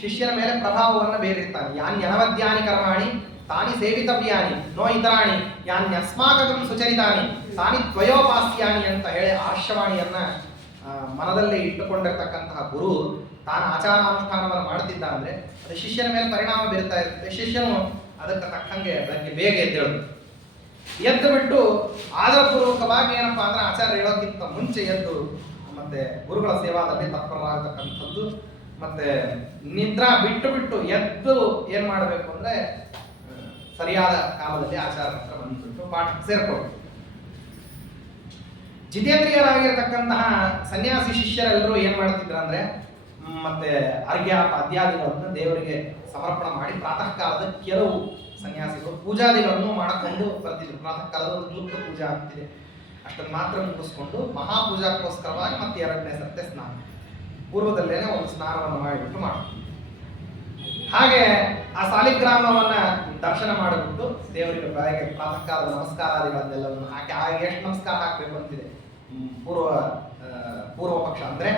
ಶಿಷ್ಯರ ಮೇಲೆ ಪ್ರಭಾವವನ್ನು ಬೀರಿರ್ತಾನೆ. ಯಾನ್ಯನವದ್ಯಾನಿ ಕರ್ಮಾಣಿ ತಾನಿ ಸೇವಿತವ್ಯಾನಿ ನೋ ಇತರಾಣಿ ಯಾನ್ಯಸ್ಮಾಕಂ ಸುಚರಿತಾನಿ ತಾನಿ ತ್ವಯೋಪಾಸ್ಯಾನಿ ಅಂತ ಹೇಳಿ ಆಶ್ರವಾಣಿಯನ್ನ ಮನದಲ್ಲಿ ಇಟ್ಟುಕೊಂಡಿರ್ತಕ್ಕಂತಹ ಗುರು ತಾನು ಆಚಾರಾನುಷ್ಠಾನವನ್ನು ಮಾಡ್ತಿದ್ದ ಅಂದ್ರೆ ಅದು ಶಿಷ್ಯನ ಮೇಲೆ ಪರಿಣಾಮ ಬೀರ್ತಾ ಇರುತ್ತೆ. ಶಿಷ್ಯನು ಅದಕ್ಕೆ ತಕ್ಕಂಗೆ ಬೆಳಗ್ಗೆ ಬೇಗ ಎದ್ದು ಬಿಟ್ಟು ಆದರಪೂರ್ವಕವಾಗಿ ಏನಪ್ಪಾ ಅಂದ್ರೆ ಆಚಾರ್ಯ ಹೇಳೋಕ್ಕಿಂತ ಮುಂಚೆ ಎದ್ದು ಮತ್ತೆ ಗುರುಗಳ ಸೇವಾದಲ್ಲಿ ತತ್ಪರರಾಗತಕ್ಕಂಥದ್ದು. ಮತ್ತೆ ನಿದ್ರಾ ಬಿಟ್ಟು ಬಿಟ್ಟು ಎದ್ದು ಏನ್ ಮಾಡಬೇಕು ಅಂದ್ರೆ ಸರಿಯಾದ ಕಾಲದಲ್ಲಿ ಆಚಾರ ಹತ್ರ ಬಂದ್ಬಿಟ್ಟು ಪಾಠಕ್ಕೆ ಸೇರ್ಕೊಳ್ಳೋದು. ಜಿತೇಂದ್ರಿಯರಾಗಿರ್ತಕ್ಕಂತಹ ಸನ್ಯಾಸಿ ಶಿಷ್ಯರೆಲ್ಲರೂ ಏನ್ ಮಾಡ್ತಿದ್ರು ಅಂದ್ರೆ ಮತ್ತೆ ಅರ್ಘ್ಯ ಪಾದ್ಯಾದಿಗಳನ್ನು ದೇವರಿಗೆ ಸಮರ್ಪಣೆ ಮಾಡಿ ಪ್ರಾತಃ ಕಾಲದ ಕೆಲವು ಸನ್ಯಾಸಿಗಳು ಪೂಜಾದಿಗಳನ್ನು ಮಾಡಿಕೊಂಡು ಬರ್ತಿದ್ರು. ಪ್ರಾತಃ ಕಾಲದ ಒಂದು ಧೂಪ ಪೂಜೆ ಆಗ್ತಿದೆ, ಅಷ್ಟನ್ನು ಮಾತ್ರ ಮುಗಿಸ್ಕೊಂಡು ಮಹಾಪೂಜಾಕ್ಕೋಸ್ಕರವಾಗಿ ಮತ್ತೆ 2ನೇ ಸರ್ತೆ ಸ್ನಾನ, ಪೂರ್ವದಲ್ಲೇನೆ ಒಂದು ಸ್ನಾನವನ್ನು ಮಾಡಿಬಿಟ್ಟು ಮಾಡೋದು. ಹಾಗೆ ಆ ಸಾಲಿಗ್ರಾಮವನ್ನ ದರ್ಶನ ಮಾಡಿಬಿಟ್ಟು ದೇವರಿಗೆ ಬೆಳಗ್ಗೆ ಪ್ರಾತಃ ಕಾಲದ ನಮಸ್ಕಾರಾದಿಗಳನ್ನೆಲ್ಲವನ್ನು ಹಾಕಿ ಎಷ್ಟು ನಮಸ್ಕಾರ ಹಾಕಬೇಕು ಅಂತಿದೆ. ಪೂರ್ವ ಪಕ್ಷ ಅಂದ್ರೆ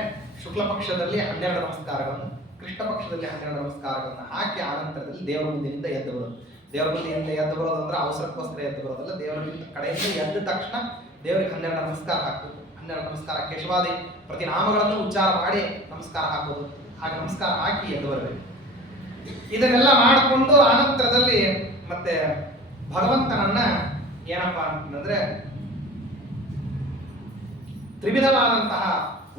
ಶುಕ್ಲ ಪಕ್ಷದಲ್ಲಿ 12 ನಮಸ್ಕಾರಗಳನ್ನು, ಕೃಷ್ಣ ಪಕ್ಷದಲ್ಲಿ 12 ನಮಸ್ಕಾರಗಳನ್ನು ಹಾಕಿ ಆನಂತರದಲ್ಲಿ ದೇವರ ಮುಂದಿನಿಂದ ಎದ್ದು ಬರೋದು. ದೇವರ ಮುಂದಿನಿಂದ ಎದ್ದು ಬರೋದು ಅಂದ್ರೆ ಅವಸರಕ್ಕೋಸ್ಕರ ಎದ್ದು ಬರೋದಲ್ಲ, ದೇವರ ಕಡೆಯಿಂದ ಎದ್ದ ತಕ್ಷಣ ದೇವರಿಗೆ 12 ನಮಸ್ಕಾರ ಹಾಕಬೇಕು. 12 ನಮಸ್ಕಾರ ಕೇಶವಾದಿ ಪ್ರತಿನಾಮಗಳನ್ನು ಉಚ್ಚಾರ ಮಾಡಿ ನಮಸ್ಕಾರ ಹಾಕೋದು. ಹಾಗೆ ನಮಸ್ಕಾರ ಹಾಕಿ ಎದ್ದು ಬರಬೇಕು. ಇದನ್ನೆಲ್ಲ ಮಾಡಿಕೊಂಡು ಆನಂತರದಲ್ಲಿ ಮತ್ತೆ ಭಗವಂತನನ್ನ ಏನಪ್ಪಾ ಅಂತಂದ್ರೆ ತ್ರಿವಿಧವಾದಂತಹ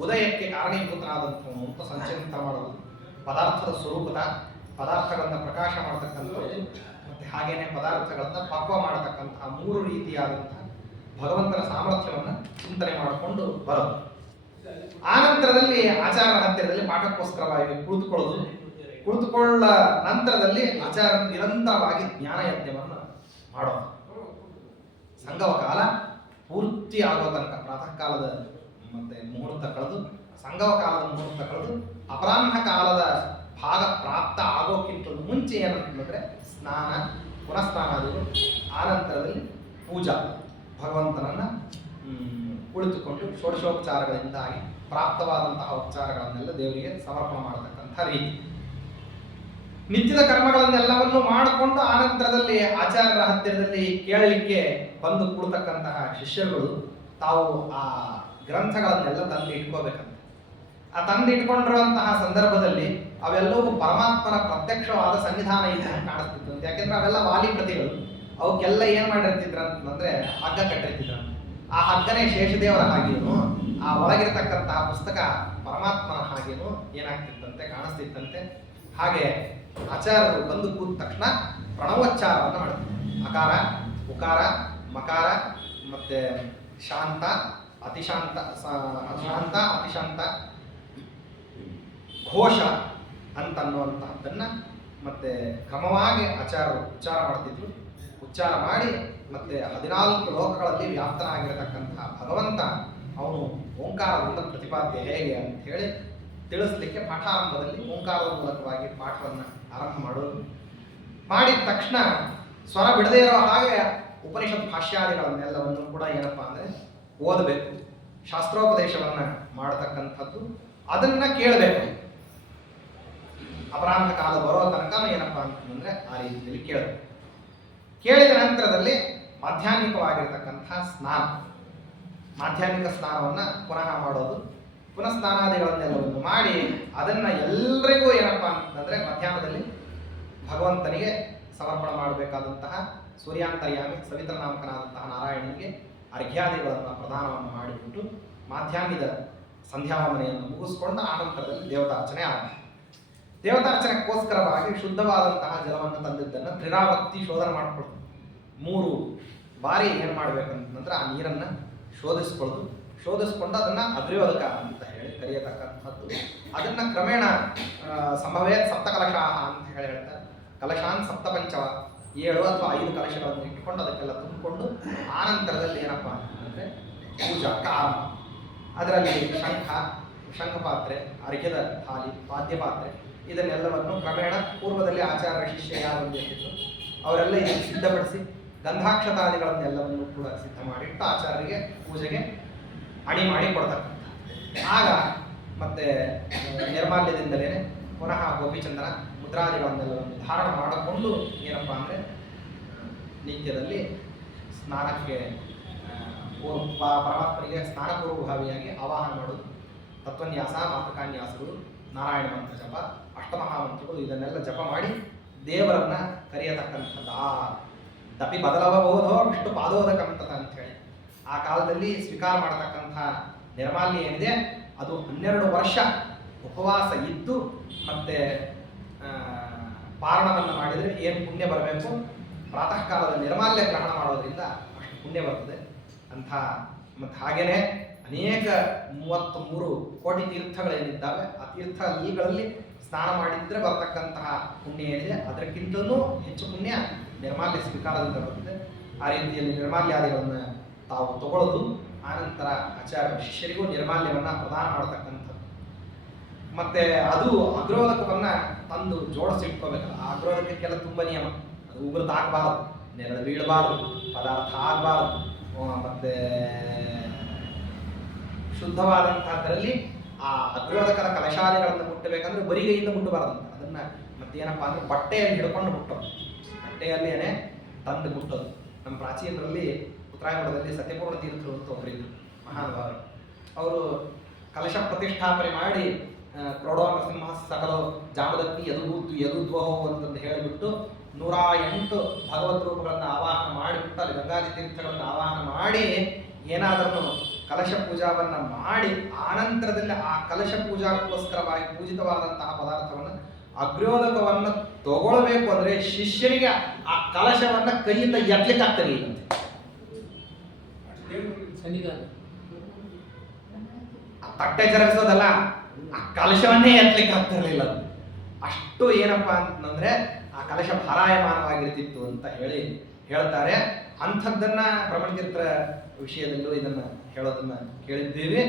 ಉದಯಕ್ಕೆ ಕಾರಣೀಭೂತನಾದಂಥವನು ಅಂತ ಸಂಚಿತ ಮಾಡೋದು. ಪದಾರ್ಥದ ಸ್ವರೂಪದ ಪದಾರ್ಥಗಳನ್ನ ಪ್ರಕಾಶ ಮಾಡತಕ್ಕಂಥದ್ದು, ಮತ್ತೆ ಹಾಗೇನೆ ಪದಾರ್ಥಗಳನ್ನ ಪಕ್ವ ಮಾಡತಕ್ಕಂತಹ 3 ರೀತಿಯಾದಂತಹ ಭಗವಂತನ ಸಾಮರ್ಥ್ಯವನ್ನು ಚಿಂತನೆ ಮಾಡಿಕೊಂಡು ಬರೋದು. ಆನಂತರದಲ್ಲಿ ಆಚಾರ ಹತ್ತಿರದಲ್ಲಿ ಪಾಠಕ್ಕೋಸ್ಕರವಾಗಿ ಕುಳಿತುಕೊಳ್ಳ ನಂತರದಲ್ಲಿ ಆಚಾರ ನಿರಂತರವಾಗಿ ಜ್ಞಾನ ಯಜ್ಞವನ್ನು ಮಾಡೋದು. ಸಂಗಮ ಕಾಲ ಪೂರ್ತಿ ಆಗೋ ತನಕ ಪ್ರಾತಃ ಕಾಲದ ಮತ್ತೆ ಮುಹೂರ್ತ ಕಳೆದು, ಸಂಗಮ ಕಾಲದ ಮುಹೂರ್ತ ಕಳೆದು, ಅಪರಾಹ್ನ ಕಾಲದ ಭಾಗ ಪ್ರಾಪ್ತ ಆಗೋಕ್ಕಿಂತ ಮುಂಚೆ ಏನಂತಂದ್ರೆ ಸ್ನಾನ, ಪುನಃಸ್ನಾನಾದಿಗಳು, ಆನಂತರದಲ್ಲಿ ಪೂಜಾ, ಭಗವಂತನನ್ನ ಕುಳಿತುಕೊಂಡು ಷೋಡಶೋಪಚಾರಗಳಿಂದಾಗಿ ಪ್ರಾಪ್ತವಾದಂತಹ ಉಪಚಾರಗಳನ್ನೆಲ್ಲ ದೇವರಿಗೆ ಸಮರ್ಪಣೆ ಮಾಡತಕ್ಕಂಥ ರೀತಿ. ನಿತ್ಯದ ಕರ್ಮಗಳನ್ನೆಲ್ಲವನ್ನು ಮಾಡಿಕೊಂಡು ಆನಂತರದಲ್ಲಿ ಆಚಾರ್ಯರ ಹತ್ತಿರದಲ್ಲಿ ಕೇಳಲಿಕ್ಕೆ ಬಂದು ಕೂಡತಕ್ಕಂತಹ ಶಿಷ್ಯರುಗಳು ತಾವು ಆ ಗ್ರಂಥಗಳನ್ನೆಲ್ಲ ತಂದು ಇಟ್ಕೋಬೇಕಂತ. ಆ ತಂದು ಇಟ್ಕೊಂಡಿರುವಂತಹ ಸಂದರ್ಭದಲ್ಲಿ ಅವೆಲ್ಲವೂ ಪರಮಾತ್ಮನ ಪ್ರತ್ಯಕ್ಷವಾದ ಸನ್ನಿಧಾನ ಇದೆ ಕಾಣಿಸ್ತಿತ್ತು. ಯಾಕೆಂದ್ರೆ ಅವೆಲ್ಲ ವಾಲಿ ಪ್ರತಿಗಳು. ಅವಕ್ಕೆಲ್ಲ ಏನ್ ಮಾಡಿರ್ತಿದ್ರ ಅಂತಂದ್ರೆ ಹಗ್ಗ ಕಟ್ಟಿರ್ತಿದ್ರ. ಆ ಹಗ್ಗನೇ ಶೇಷದೇವರ ಹಾಗೇನು, ಆ ಒಳಗಿರ್ತಕ್ಕಂತಹ ಪುಸ್ತಕ ಪರಮಾತ್ಮನ ಹಾಗೇನು ಏನಾಗ್ತಿತ್ತಂತೆ, ಕಾಣಿಸ್ತಿತ್ತಂತೆ. ಹಾಗೆ ಆಚಾರ್ಯರು ಬಂದು ಕೂತ ತಕ್ಷಣ ಪ್ರಣವೋಚ್ಚಾರವನ್ನು ಮಾಡ್ತಾರೆ. ಅಕಾರ, ಉಕಾರ, ಮಕಾರ, ಮತ್ತೆ ಶಾಂತ, ಅತಿಶಾಂತ, ಶಾಂತ, ಅತಿಶಾಂತ, ಘೋಷ ಅಂತನ್ನುವಂತಹದ್ದನ್ನ ಮತ್ತೆ ಕ್ರಮವಾಗಿ ಆಚಾರ್ಯರು ಉಚ್ಚಾರ ಮಾಡ್ತಿದ್ರು. ಉಚ್ಚಾರ ಮಾಡಿ ಮತ್ತೆ 14 ಲೋಕಗಳಲ್ಲಿ ವ್ಯಾಪ್ತನಾಗಿರತಕ್ಕಂತಹ ಭಗವಂತ ಅವನು ಓಂಕಾರದಿಂದ ಪ್ರತಿಪಾದ್ಯ ಹೇಗೆ ಅಂತ ಹೇಳಿ ತಿಳಿಸ್ಲಿಕ್ಕೆ ಪಾಠಾರಂಭದಲ್ಲಿ ಓಂಕಾರದ ಮೂಲಕವಾಗಿ ಪಾಠವನ್ನು ಆರಂಭ ಮಾಡೋದು. ಮಾಡಿದ ತಕ್ಷಣ ಸ್ವರ ಬಿಡದೇ ಇರೋ ಹಾಗೆ ಉಪನಿಷತ್ ಭಾಷ್ಯಾದಿಗಳನ್ನೆಲ್ಲವನ್ನು ಕೂಡ ಏನಪ್ಪಾ ಅಂದ್ರೆ ಓದಬೇಕು. ಶಾಸ್ತ್ರೋಪದೇಶವನ್ನ ಮಾಡತಕ್ಕಂಥದ್ದು, ಅದನ್ನ ಕೇಳಬೇಕು. ಅಪರಾಹ್ನ ಕಾಲ ಬರೋ ತನಕ ಏನಪ್ಪಾ ಅಂತಂದ್ರೆ ಆ ರೀತಿಯಲ್ಲಿ ಕೇಳಬೇಕು. ಕೇಳಿದ ನಂತರದಲ್ಲಿ ಮಾಧ್ಯಾಹ್ನಿಕವಾಗಿರ್ತಕ್ಕಂತಹ ಸ್ನಾನ, ಮಾಧ್ಯಾಹ್ನಿಕ ಸ್ನಾನವನ್ನ ಪುನಃ ಮಾಡೋದು. ಪುನಃ ಸ್ನಾನಾದಿಗಳನ್ನೆಲ್ಲವನ್ನು ಮಾಡಿ ಅದನ್ನ ಎಲ್ಲರಿಗೂ ಏನಪ್ಪಾ ಅಂತಂದ್ರೆ ಮಧ್ಯಾಹ್ನದಲ್ಲಿ ಭಗವಂತನಿಗೆ ಸಮರ್ಪಣೆ ಮಾಡಬೇಕಾದಂತಹ ಸೂರ್ಯಾಂತರ್ಯಾಮಿ ಸವಿತ್ರನಾಮಕನಾದಂತಹ ನಾರಾಯಣನಿಗೆ ಅರ್ಘ್ಯಾದಿಗಳನ್ನು ಪ್ರದಾನವನ್ನು ಮಾಡಿಬಿಟ್ಟು ಮಾಧ್ಯಾಹ್ನದ ಸಂಧ್ಯಾವಂದನೆಯನ್ನು ಮುಗಿಸ್ಕೊಂಡು ಆನಂತರದಲ್ಲಿ ದೇವತಾರ್ಚನೆ ಆರಂಭ. ದೇವತಾರ್ಚನೆಗೋಸ್ಕರವಾಗಿ ಶುದ್ಧವಾದಂತಹ ಜಲವನ್ನು ತಂದಿದ್ದನ್ನು ತ್ರಿರಾವರ್ತಿ ಶೋಧನೆ ಮಾಡಿಕೊಳ್ಳೋದು. 3 ಬಾರಿ ಏನು ಮಾಡಬೇಕಂತಂದ್ರೆ ಆ ನೀರನ್ನು ಶೋಧಿಸ್ಕೊಂಡು ಅದನ್ನು ಅಗ್ರ್ಯೋದಕ ಅಂತ ಹೇಳಿ ಕರೆಯತಕ್ಕಂಥದ್ದು. ಅದನ್ನು ಕ್ರಮೇಣ ಸಂಭವೇತ್ ಸಪ್ತಕಲಶಾಹ ಅಂತ ಹೇಳಿ ಹೇಳ್ತಾರೆ. ಕಲಶಾನ್ ಸಪ್ತಪಂಚವ, 7 ಅಥವಾ 5 ಕಲಶಗಳನ್ನು ಇಟ್ಟುಕೊಂಡು ಅದಕ್ಕೆಲ್ಲ ತುಂಬಿಕೊಂಡು ಆನಂತರದಲ್ಲಿ ಏನಪ್ಪಾ ಅಂತಂದರೆ ಪೂಜಾಕ್ಕೆ ಆರಂಭ. ಅದರಲ್ಲಿ ಶಂಖಪಾತ್ರೆ, ಅರ್ಘ್ಯದ ಥಾಲಿ, ವಾದ್ಯಪಾತ್ರೆ ಇದನ್ನೆಲ್ಲವನ್ನು ಕ್ರಮೇಣ ಪೂರ್ವದಲ್ಲಿ ಆಚಾರ್ಯ ಶಿಷ್ಯ ಯಾರು ಇರ್ತಿದ್ರು ಅವರೆಲ್ಲ ಇದನ್ನು ಸಿದ್ಧಪಡಿಸಿ ಗಂಧಾಕ್ಷತಾದಿಗಳನ್ನೆಲ್ಲವನ್ನು ಕೂಡ ಸಿದ್ಧ ಮಾಡಿಟ್ಟು ಆಚಾರ್ಯರಿಗೆ ಪೂಜೆಗೆ ಅಣಿ ಮಾಡಿ ಕೊಡ್ತಕ್ಕಂಥ. ಆಗ ಮತ್ತೆ ನಿರ್ಮಾಲ್ಯದಿಂದಲೇ ಪುನಃ ಗೋಪಿಚಂದ್ರನ ಮುದ್ರಾದಿಗಳನ್ನೆಲ್ಲವನ್ನು ಧಾರಣ ಮಾಡಿಕೊಂಡು ಏನಪ್ಪಾ ಅಂದರೆ ನಿತ್ಯದಲ್ಲಿ ಸ್ನಾನಕ್ಕೆ ಪರಮಾತ್ಮನಿಗೆ ಸ್ನಾನಪೂರ್ವಭಾವಿಯಾಗಿ ಆವಾಹನ ಮಾಡೋದು. ತತ್ವನ್ಯಾಸ, ಮಾತೃಕಾನ್ಯಾಸಗಳು, ನಾರಾಯಣ ಮಂತ್ರ ಜಪ, ಅಷ್ಟಮಹಾಮಂತ್ರಗಳು ಇದನ್ನೆಲ್ಲ ಜಪ ಮಾಡಿ ದೇವರನ್ನ ಕರೆಯತಕ್ಕಂಥದ್ದು. ಆ ದಪಿ ಬದಲವಬಹುದೋ ವಿಷ್ಣು ಪಾದೋದಕಂತದ ಅಂತ ಹೇಳಿ ಆ ಕಾಲದಲ್ಲಿ ಸ್ವೀಕಾರ ಮಾಡತಕ್ಕಂಥ ನಿರ್ಮಾಲ್ಯ ಏನಿದೆ ಅದು 12 ವರ್ಷ ಉಪವಾಸ ಇದ್ದು ಮತ್ತೆ ಪಾರಣವನ್ನು ಮಾಡಿದರೆ ಏನು ಪುಣ್ಯ ಬರಬೇಕು, ಪ್ರಾತಃ ಕಾಲದ ನಿರ್ಮಾಲ್ಯ ಗ್ರಹಣ ಮಾಡೋದ್ರಿಂದ ಅಷ್ಟು ಪುಣ್ಯ ಬರ್ತದೆ ಅಂಥ. ಮತ್ತು ಹಾಗೇನೆ ಅನೇಕ 33 ಕೋಟಿ ತೀರ್ಥಗಳೇನಿದ್ದಾವೆ ಆ ತೀರ್ಥಗಳಲ್ಲಿ ಸ್ನಾನ ಮಾಡಿದ್ರೆ ಬರ್ತಕ್ಕಂತಹ ಪುಣ್ಯ ಏನಿದೆ ಅದಕ್ಕಿಂತಲೂ ಹೆಚ್ಚು ಪುಣ್ಯ ನಿರ್ಮಾಲ್ಯ ಸ್ವೀಕಾರದಿಂದ ಬರ್ತದೆ. ಆ ರೀತಿಯಲ್ಲಿ ನಿರ್ಮಾಲ್ಯಾದಿಗಳನ್ನು ತಾವು ತಗೊಳ್ಳೋದು, ಆನಂತರ ಆಚಾರ್ಯ ಶಿಷ್ಯರಿಗೂ ನಿರ್ಮಾಲ್ಯವನ್ನು ಪ್ರದಾನ ಮಾಡತಕ್ಕಂಥದ್ದು. ಮತ್ತೆ ಅದು ಅಗ್ರೋದಕವನ್ನು ತಂದು ಜೋಡಿಸಿಟ್ಕೋಬೇಕಲ್ಲ. ಆ ಅಗ್ರೋದಕ್ಕೆಲ್ಲ ತುಂಬ ನಿಯಮ. ಅದು ಉಗುರು ತಾಕಬಾರದು, ನೆರಳು ಬೀಳಬಾರದು, ಪದಾರ್ಥ ಆಗಬಾರದು, ಮತ್ತೆ ಶುದ್ಧವಾದಂತಹದ್ರಲ್ಲಿ ಆ ಅಗ್ರೋದಕದ ಕಲಶಾದಿಗಳನ್ನು ಮುಟ್ಟಬೇಕಂದ್ರೆ ಬರಿಗೈಯಿಂದ ಮುಟ್ಟಬಾರದಂತ. ಅದನ್ನ ಮತ್ತೇನಪ್ಪ ಅಂದ್ರೆ ಬಟ್ಟೆಯಲ್ಲಿ ಹಿಡ್ಕೊಂಡು ಮುಟ್ಟೋದು, ಬಟ್ಟೆಯಲ್ಲೇನೆ ತಂದು ಮುಟ್ಟೋದು. ನಮ್ಮ ಪ್ರಾಚೀನರಲ್ಲಿ ಉತ್ತರಾಯಣದಲ್ಲಿ ಸತ್ಯಪೂರ್ಣ ತೀರ್ಥರು ಅಂತ ಒಬ್ಬರಿದ್ರು, ಮಹಾನುಭಾವರು. ಅವರು ಕಲಶ ಪ್ರತಿಷ್ಠಾಪನೆ ಮಾಡಿ ಕ್ರೋಡೋ ನರಸಿಂಹ ಸಕಲ ಜಾಮದತ್ತಿ ಯದುಭೂತು ಯದುದ್ವಹೋ ಅಂತಂದು ಹೇಳಿಬಿಟ್ಟು 108 ಭಗವದ್ ರೂಪಗಳನ್ನು ಆವಾಹನ ಮಾಡಿಬಿಟ್ಟು ಅಲ್ಲಿ ಗಂಗಾದಿ ತೀರ್ಥಗಳನ್ನು ಆವಾಹನ ಮಾಡಿ ಏನಾದರೂ ಕಲಶ ಪೂಜಾವನ್ನು ಮಾಡಿ ಆನಂತರದಲ್ಲಿ ಆ ಕಲಶ ಪೂಜಾಕ್ಕೋಸ್ಕರವಾಗಿ ಪೂಜಿತವಾದಂತಹ ಪದಾರ್ಥವನ್ನು ಅಗ್ರೋದಕವನ್ನು ತಗೊಳ್ಬೇಕು ಅಂದ್ರೆ ಶಿಷ್ಯನಿಗೆ ಆ ಕಲಶವನ್ನ ಕೈಯಿಂದ ಎತ್ತಲಿಕ್ಕೆ ಆಗ್ತಿರ್ಲಿಲ್ಲ. ಆ ತಟ್ಟೆ ಜರುಗಿಸೋದಲ್ಲ, ಆ ಕಲಶವನ್ನೇ ಎತ್ತಲಿಕ್ಕೆ ಆಗ್ತಿರ್ಲಿಲ್ಲ. ಅಷ್ಟು ಏನಪ್ಪಾ ಅಂತಂದ್ರೆ ಆ ಕಲಶ ಭಾರಾಯಮಾನವಾಗಿರ್ತಿತ್ತು ಅಂತ ಹೇಳ್ತಾರೆ. ಅಂಥದ್ದನ್ನ ಬ್ರಹ್ಮತೀರ್ಥರ ವಿಷಯದಲ್ಲೂ ಇದನ್ನ ಹೇಳೋದನ್ನ ಕೇಳಿದ್ದೀವಿ.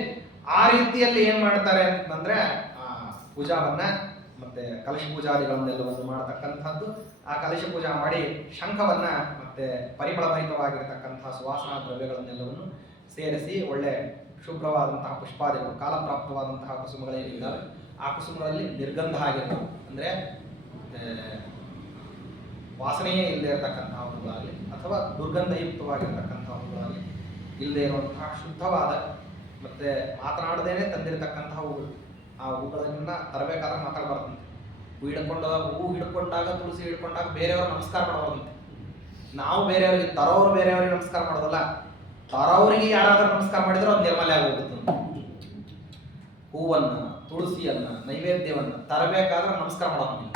ಆ ರೀತಿಯಲ್ಲಿ ಏನ್ ಮಾಡ್ತಾರೆ ಅಂತಂದ್ರೆ ಆ ಪೂಜಾವನ್ನ ಮತ್ತೆ ಕಲಶ ಪೂಜಾದಿಗಳನ್ನೆಲ್ಲವನ್ನು ಮಾಡತಕ್ಕಂಥದ್ದು. ಆ ಕಲಶ ಪೂಜಾ ಮಾಡಿ ಶಂಖವನ್ನ ಮತ್ತೆ ಪರಿಮಳಭರಿತವಾಗಿರತಕ್ಕಂತಹ ಸುವಾಸನಾ ದ್ರವ್ಯಗಳನ್ನೆಲ್ಲವನ್ನು ಸೇರಿಸಿ ಒಳ್ಳೆ ಶುಭ್ರವಾದಂತಹ ಪುಷ್ಪಾದಿಗಳು, ಕಾಲಪ್ರಾಪ್ತವಾದಂತಹ ಕುಸುಮಗಳೇನಿದ್ದಾವೆ ಆ ಕುಸುಮಗಳಲ್ಲಿ ನಿರ್ಗಂಧ ಆಗಿರ್ತವೆ, ಅಂದ್ರೆ ವಾಸನೆಯೇ ಇಲ್ಲದೆ ಇರತಕ್ಕಂತಹ ಹೂಗಳಾಗಲಿ ಅಥವಾ ದುರ್ಗಂಧಯುಕ್ತವಾಗಿರತಕ್ಕಂತಹ ಹೂಗಳಾಗಲಿ, ಇಲ್ಲದೆ ಇರುವಂತಹ ಶುದ್ಧವಾದ ಮತ್ತೆ ಮಾತನಾಡದೇನೆ ತಂದಿರತಕ್ಕಂತಹ ಹೂಗಳು. ಆ ಹೂಗಳನ್ನ ತರಬೇಕಾದ್ರೆ ಮಾತಾಡಬಾರ್ದಂತೆ. ಹೂ ಹಿಡ್ಕೊಂಡಾಗ ತುಳಸಿ ಹಿಡ್ಕೊಂಡಾಗ ಬೇರೆಯವ್ರು ನಮಸ್ಕಾರ ಮಾಡೋದಂತೆ. ನಾವು ಬೇರೆಯವರಿಗೆ ತರೋರು ಬೇರೆಯವರಿಗೆ ನಮಸ್ಕಾರ ಮಾಡೋದಲ್ಲ, ತರೋರಿಗೆ ಯಾರಾದ್ರೂ ನಮಸ್ಕಾರ ಮಾಡಿದ್ರೆ ಅದು ನಿರ್ಮಲ್ಯ ಆಗೋಗುತ್ತೆ. ಹೂವನ್ನ, ತುಳಸಿಯನ್ನ, ನೈವೇದ್ಯವನ್ನ ತರಬೇಕಾದ್ರೆ ನಮಸ್ಕಾರ ಮಾಡೋದಿಲ್ಲ.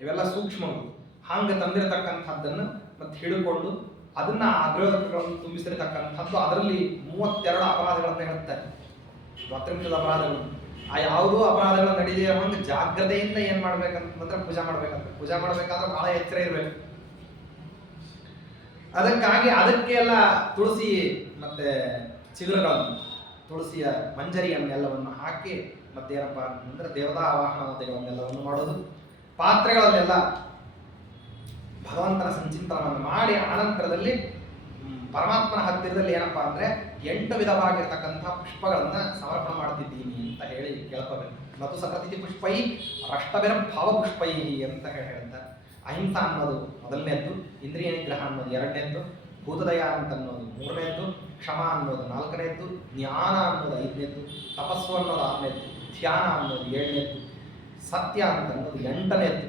ಇವೆಲ್ಲ ಸೂಕ್ಷ್ಮಗಳು. ಹಂಗೆ ತಂದಿರತಕ್ಕಂಥದ್ದನ್ನು ಮತ್ತೆ ಹಿಡ್ಕೊಂಡು ಅದನ್ನ ಅಗ್ರೋದಕಗಳನ್ನು ತುಂಬಿಸಿರತಕ್ಕಂಥದ್ದು. ಅದರಲ್ಲಿ 32 ಅಪರಾಧಗಳನ್ನು ಹೇಳ್ತಾರೆ, ಸ್ವಾತಂತ್ರ್ಯದ ಅಪರಾಧಗಳು. ಆ ಯಾವುದೋ ಅಪರಾಧಗಳು ನಡೀದೇ ಹಂಗೆ ಜಾಗ್ರತೆಯಿಂದ ಏನ್ ಮಾಡ್ಬೇಕಂತಂದ್ರೆ ಪೂಜಾ ಮಾಡ್ಬೇಕಾದ್ರೆ ಬಹಳ ಎಚ್ಚರ ಇರ್ಬೇಕು. ಅದಕ್ಕಾಗಿ ಅದಕ್ಕೆ ಎಲ್ಲ ತುಳಸಿ ಮತ್ತೆ ಚಿಗುರುಗಳನ್ನು, ತುಳಸಿಯ ಮಂಜರಿಯನ್ನೆಲ್ಲವನ್ನು ಹಾಕಿ ಮತ್ತೇನಪ್ಪ ಅಂತಂದ್ರೆ ದೇವತಾ ಆವಾಹನಾದಿಗಳನ್ನೆಲ್ಲವನ್ನು ಮಾಡೋದು. ಪಾತ್ರೆಗಳಲ್ಲೆಲ್ಲ ಭಗವಂತನ ಸಂಚಿಂತನವನ್ನು ಮಾಡಿ ಆನಂತರದಲ್ಲಿ ಪರಮಾತ್ಮನ ಹತ್ತಿರದಲ್ಲಿ ಏನಪ್ಪಾ ಅಂದ್ರೆ 8 ವಿಧವಾಗಿರ್ತಕ್ಕಂತಹ ಪುಷ್ಪಗಳನ್ನ ಸಮರ್ಪಣೆ ಮಾಡ್ತಿದ್ದೀನಿ ಅಂತ ಹೇಳಿ ಕೇಳ್ಕೋಬೇಕು. ನತು ಸಕೃತಿ ಪುಷ್ಪೈ ರಷ್ಟಬೆರ ಭಾವ ಪುಷ್ಪೈ ಅಂತ ಹೇಳ್ತಾರೆ. ಅಹಿಂಸಾ ಅನ್ನೋದು ಮೊದಲನೇದ್ದು, ಇಂದ್ರಿಯ ನಿಗ್ರಹ ಅನ್ನೋದು 2ನೇದ್ದು, ಭೂತದಯ ಅಂತ ಅನ್ನೋದು 3ನೇದ್ದು, ಕ್ಷಮ ಅನ್ನೋದು 4ನೇದ್ದು, ಜ್ಞಾನ ಅನ್ನೋದು 5ನೇದ್ದು, ತಪಸ್ಸು ಅನ್ನೋದು 6ನೇದ್ದು, ಧ್ಯಾನ ಅನ್ನೋದು 7ನೇದ್ದು, ಸತ್ಯ ಅಂತ ಅನ್ನೋದು 8ನೇದ್ದು.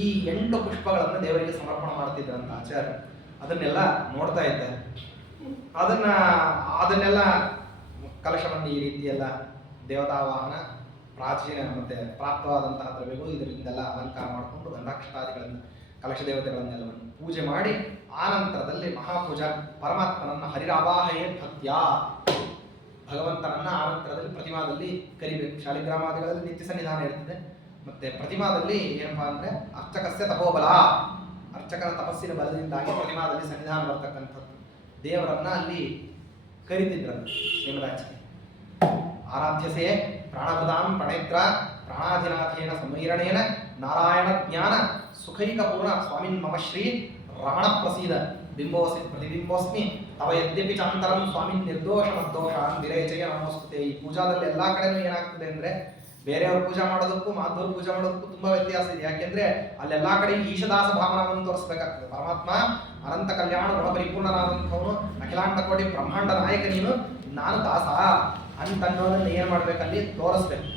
ಈ 8 ಪುಷ್ಪಗಳನ್ನು ದೇವರಿಗೆ ಸಮರ್ಪಣೆ ಮಾಡ್ತಿದ್ರಂತ ಆಚಾರ್ಯ. ಅದನ್ನೆಲ್ಲ ನೋಡ್ತಾ ಇದ್ದಾರೆ. ಅದನ್ನೆಲ್ಲ ಕಲಶವನ್ನು ಈ ರೀತಿಯೆಲ್ಲ ದೇವತಾವಾಹನ, ಪ್ರಾಚೀನ ಮತ್ತೆ ಪ್ರಾಪ್ತವಾದಂತಹ ದ್ರವ್ಯಗಳು ಇದರಿಂದೆಲ್ಲ ಅಲಂಕಾರ ಮಾಡಿಕೊಂಡು ಗಂಧಾಕ್ಷತಾದಿಗಳನ್ನು, ಕಲಶ ದೇವತೆಗಳನ್ನೆಲ್ಲವನ್ನು ಪೂಜೆ ಮಾಡಿ ಆನಂತರದಲ್ಲಿ ಮಹಾಪೂಜಾ ಪರಮಾತ್ಮನನ್ನ ಹರಿರಾವಾಹಯೇ ಭಕ್ತ್ಯ, ಭಗವಂತನನ್ನ ಆನಂತರದಲ್ಲಿ ಪ್ರತಿಮಾದಲ್ಲಿ ಕರಿಬೇಕು. ಶಾಲಿಗ್ರಾಮಾದಿಗಳಲ್ಲಿ ನಿತ್ಯ ಸನ್ನಿಧಾನ ಇರ್ತದೆ. ಮತ್ತೆ ಪ್ರತಿಮಾದಲ್ಲಿ ಏನಪ್ಪಾ ಅಂದ್ರೆ ಅರ್ಚಕಸ್ಯ ತಪೋಬಲ, ಅರ್ಚಕನ ತಪಸ್ಸಿನ ಬಲದಿಂದಾಗಿ ಪ್ರತಿಮಾದಲ್ಲಿ ಸನ್ನಿಧಾನ ಬರ್ತಕ್ಕಂಥದ್ದು. ದೇವರನ್ನ ಅಲ್ಲಿ ಕರಿತಿದ್ರಂತೆ ಶ್ರೀಮದಾಚಾರ್ಯ. ಆರಾಧ್ಯಸೆ ಪ್ರಾಣಪ್ರದಾಂ ಪ್ರಣೇತ್ರ ಪ್ರಾಣಾಧಿನಾಥೇನ ಸಮೀರಣೇನ ನಾರಾಯಣ ಜ್ಞಾನ ಸುಖೈಕ ಪೂರ್ಣ ಸ್ವಾಮಿನ್ ಮಮ ಶ್ರೀ ರಮಣ ಪ್ರಸೀದ ಬಿಂಬೋಸಿ ಪ್ರತಿಬಿಂಬೋಸ್ಮಿ ತವ ಯದ್ಯಪಿ ಚಾಂತರಂ ಸ್ವಾಮಿನ್ ನಿರ್ದೋಷ ಮದ್ದೋಷ ವಿರೇಚಯ ನಮೋಸ್ತುತೆ. ಈ ಪೂಜಾದಲ್ಲಿ ಎಲ್ಲಾ ಕಡೆನೂ ಏನಾಗ್ತದೆ ಅಂದ್ರೆ ಬೇರೆಯವರು ಪೂಜಾ ಮಾಡೋದಕ್ಕೂ ಮಾಧವರು ಪೂಜಾ ಮಾಡೋದಕ್ಕೂ ತುಂಬಾ ವ್ಯತ್ಯಾಸ ಇದೆ. ಯಾಕೆಂದ್ರೆ ಅಲ್ಲೆಲ್ಲಾ ಕಡೆ ಈಶದಾಸ ಭಾವನವನ್ನು ತೋರಿಸ್ಬೇಕಾಗ್ತದೆ. ಪರಮಾತ್ಮ ಅನಂತ ಕಲ್ಯಾಣ ಗುಣ ಪರಿಪೂರ್ಣನಾದಂಥವನು, ಅಖಿಲಾಂಡ ಕೋಟಿ ಬ್ರಹ್ಮಾಂಡ ನಾಯಕ ನೀನು, ನಾನು ದಾಸ ಅಂತನ್ನೋದನ್ನ ಏನ್ ಮಾಡ್ಬೇಕಲ್ಲಿ ತೋರಿಸ್ಬೇಕು.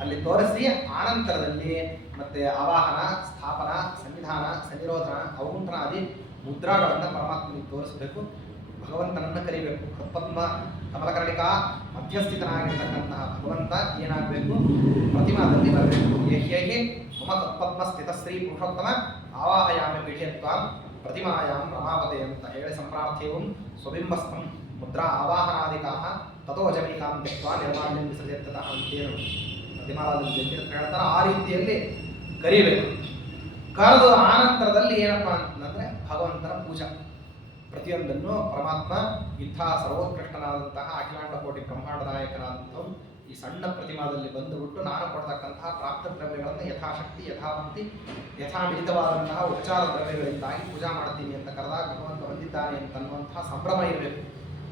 ಅಲ್ಲಿ ತೋರಿಸಿ ಆನಂತರದಲ್ಲಿ ಮತ್ತೆ ಆವಾಹನ, ಸ್ಥಾಪನ, ಸನ್ನಿಧಾನ, ಸನ್ನಿರೋಧನ, ಔಗುಂಠನಾದಿ ಮುದ್ರಾಗಳನ್ನ ಪರಮಾತ್ಮನಿಗೆ ತೋರಿಸ್ಬೇಕು. ಭಗವಂತನನ್ನು ಕರಿಬೇಕು. ಪದ್ಮ ಕಮಲಕರ್ಣಿಕಾ ಮಧ್ಯಸ್ಥಿತನಾಗಿರ್ತಕ್ಕಂತಹ ಭಗವಂತ ಏನಾಗಬೇಕು, ಪ್ರತಿಮಾದಲ್ಲಿ ಬರಬೇಕು. ಹೇಗೆ ಮಮ ತತ್ಪದ್ಮ ಸ್ಥಿತಶ್ರೀ ಪುರುಷೋತ್ತಮ ಆವಾಹಯಾಮಿ ಪೀಠತ್ವ ಪ್ರತಿಮಾಯಾಂ ರಮಾಪತೆ ಅಂತ ಹೇಳಿ ಸಂಪ್ರಾರ್ಥ್ಯವಂ ಸ್ವಬಿಂಬಸ್ಥಂ ಮುದ್ರಾ ಆವಾಹನಾದಿಕಾ ತಥೋ ಜಮನಿಕಾಂ ತ್ಯಕ್ವಾ ನಿರ್ಮಾಲ್ಯಂ ವಿಸರ್ಜತಃ ಅಂತೇನು ಪ್ರತಿಮಾದಲ್ಲಿ ಹೇಳ್ತಾರೆ. ಆ ರೀತಿಯಲ್ಲಿ ಕರಿಬೇಕು. ಕರೆದು ಆನಂತರದಲ್ಲಿ ಏನಪ್ಪಾ ಅಂತಂದ್ರೆ ಭಗವಂತನ ಪೂಜಾ, ಪ್ರತಿಯೊಂದನ್ನು ಪರಮಾತ್ಮ ಇಂಥ ಸರ್ವೋತ್ಕೃಷ್ಟನಾದಂತಹ ಅಖಿಲಾಂಡ ಕೋಟಿ ಬ್ರಹ್ಮಾಂಡ ನಾಯಕನಾದಂಥವು ಈ ಸಣ್ಣ ಪ್ರತಿಮಾದಲ್ಲಿ ಬಂದುಬಿಟ್ಟು ನಾನು ಕೊಡ್ತಕ್ಕಂತಹ ಪ್ರಾಪ್ತ ದ್ರವ್ಯಗಳನ್ನು ಯಥಾಶಕ್ತಿ ಯಥಾಭಕ್ತಿ ಯಥಾಮಿಳಿತವಾದಂತಹ ಉಪಚಾರ ದ್ರವ್ಯಗಳಿಂದಾಗಿ ಪೂಜಾ ಮಾಡ್ತೀನಿ ಅಂತ ಕರೆದಾಗ ಭಗವಂತ ಬಂದಿದ್ದಾನೆ ಅಂತನ್ನುವಂತಹ ಸಂಭ್ರಮ ಇರಬೇಕು.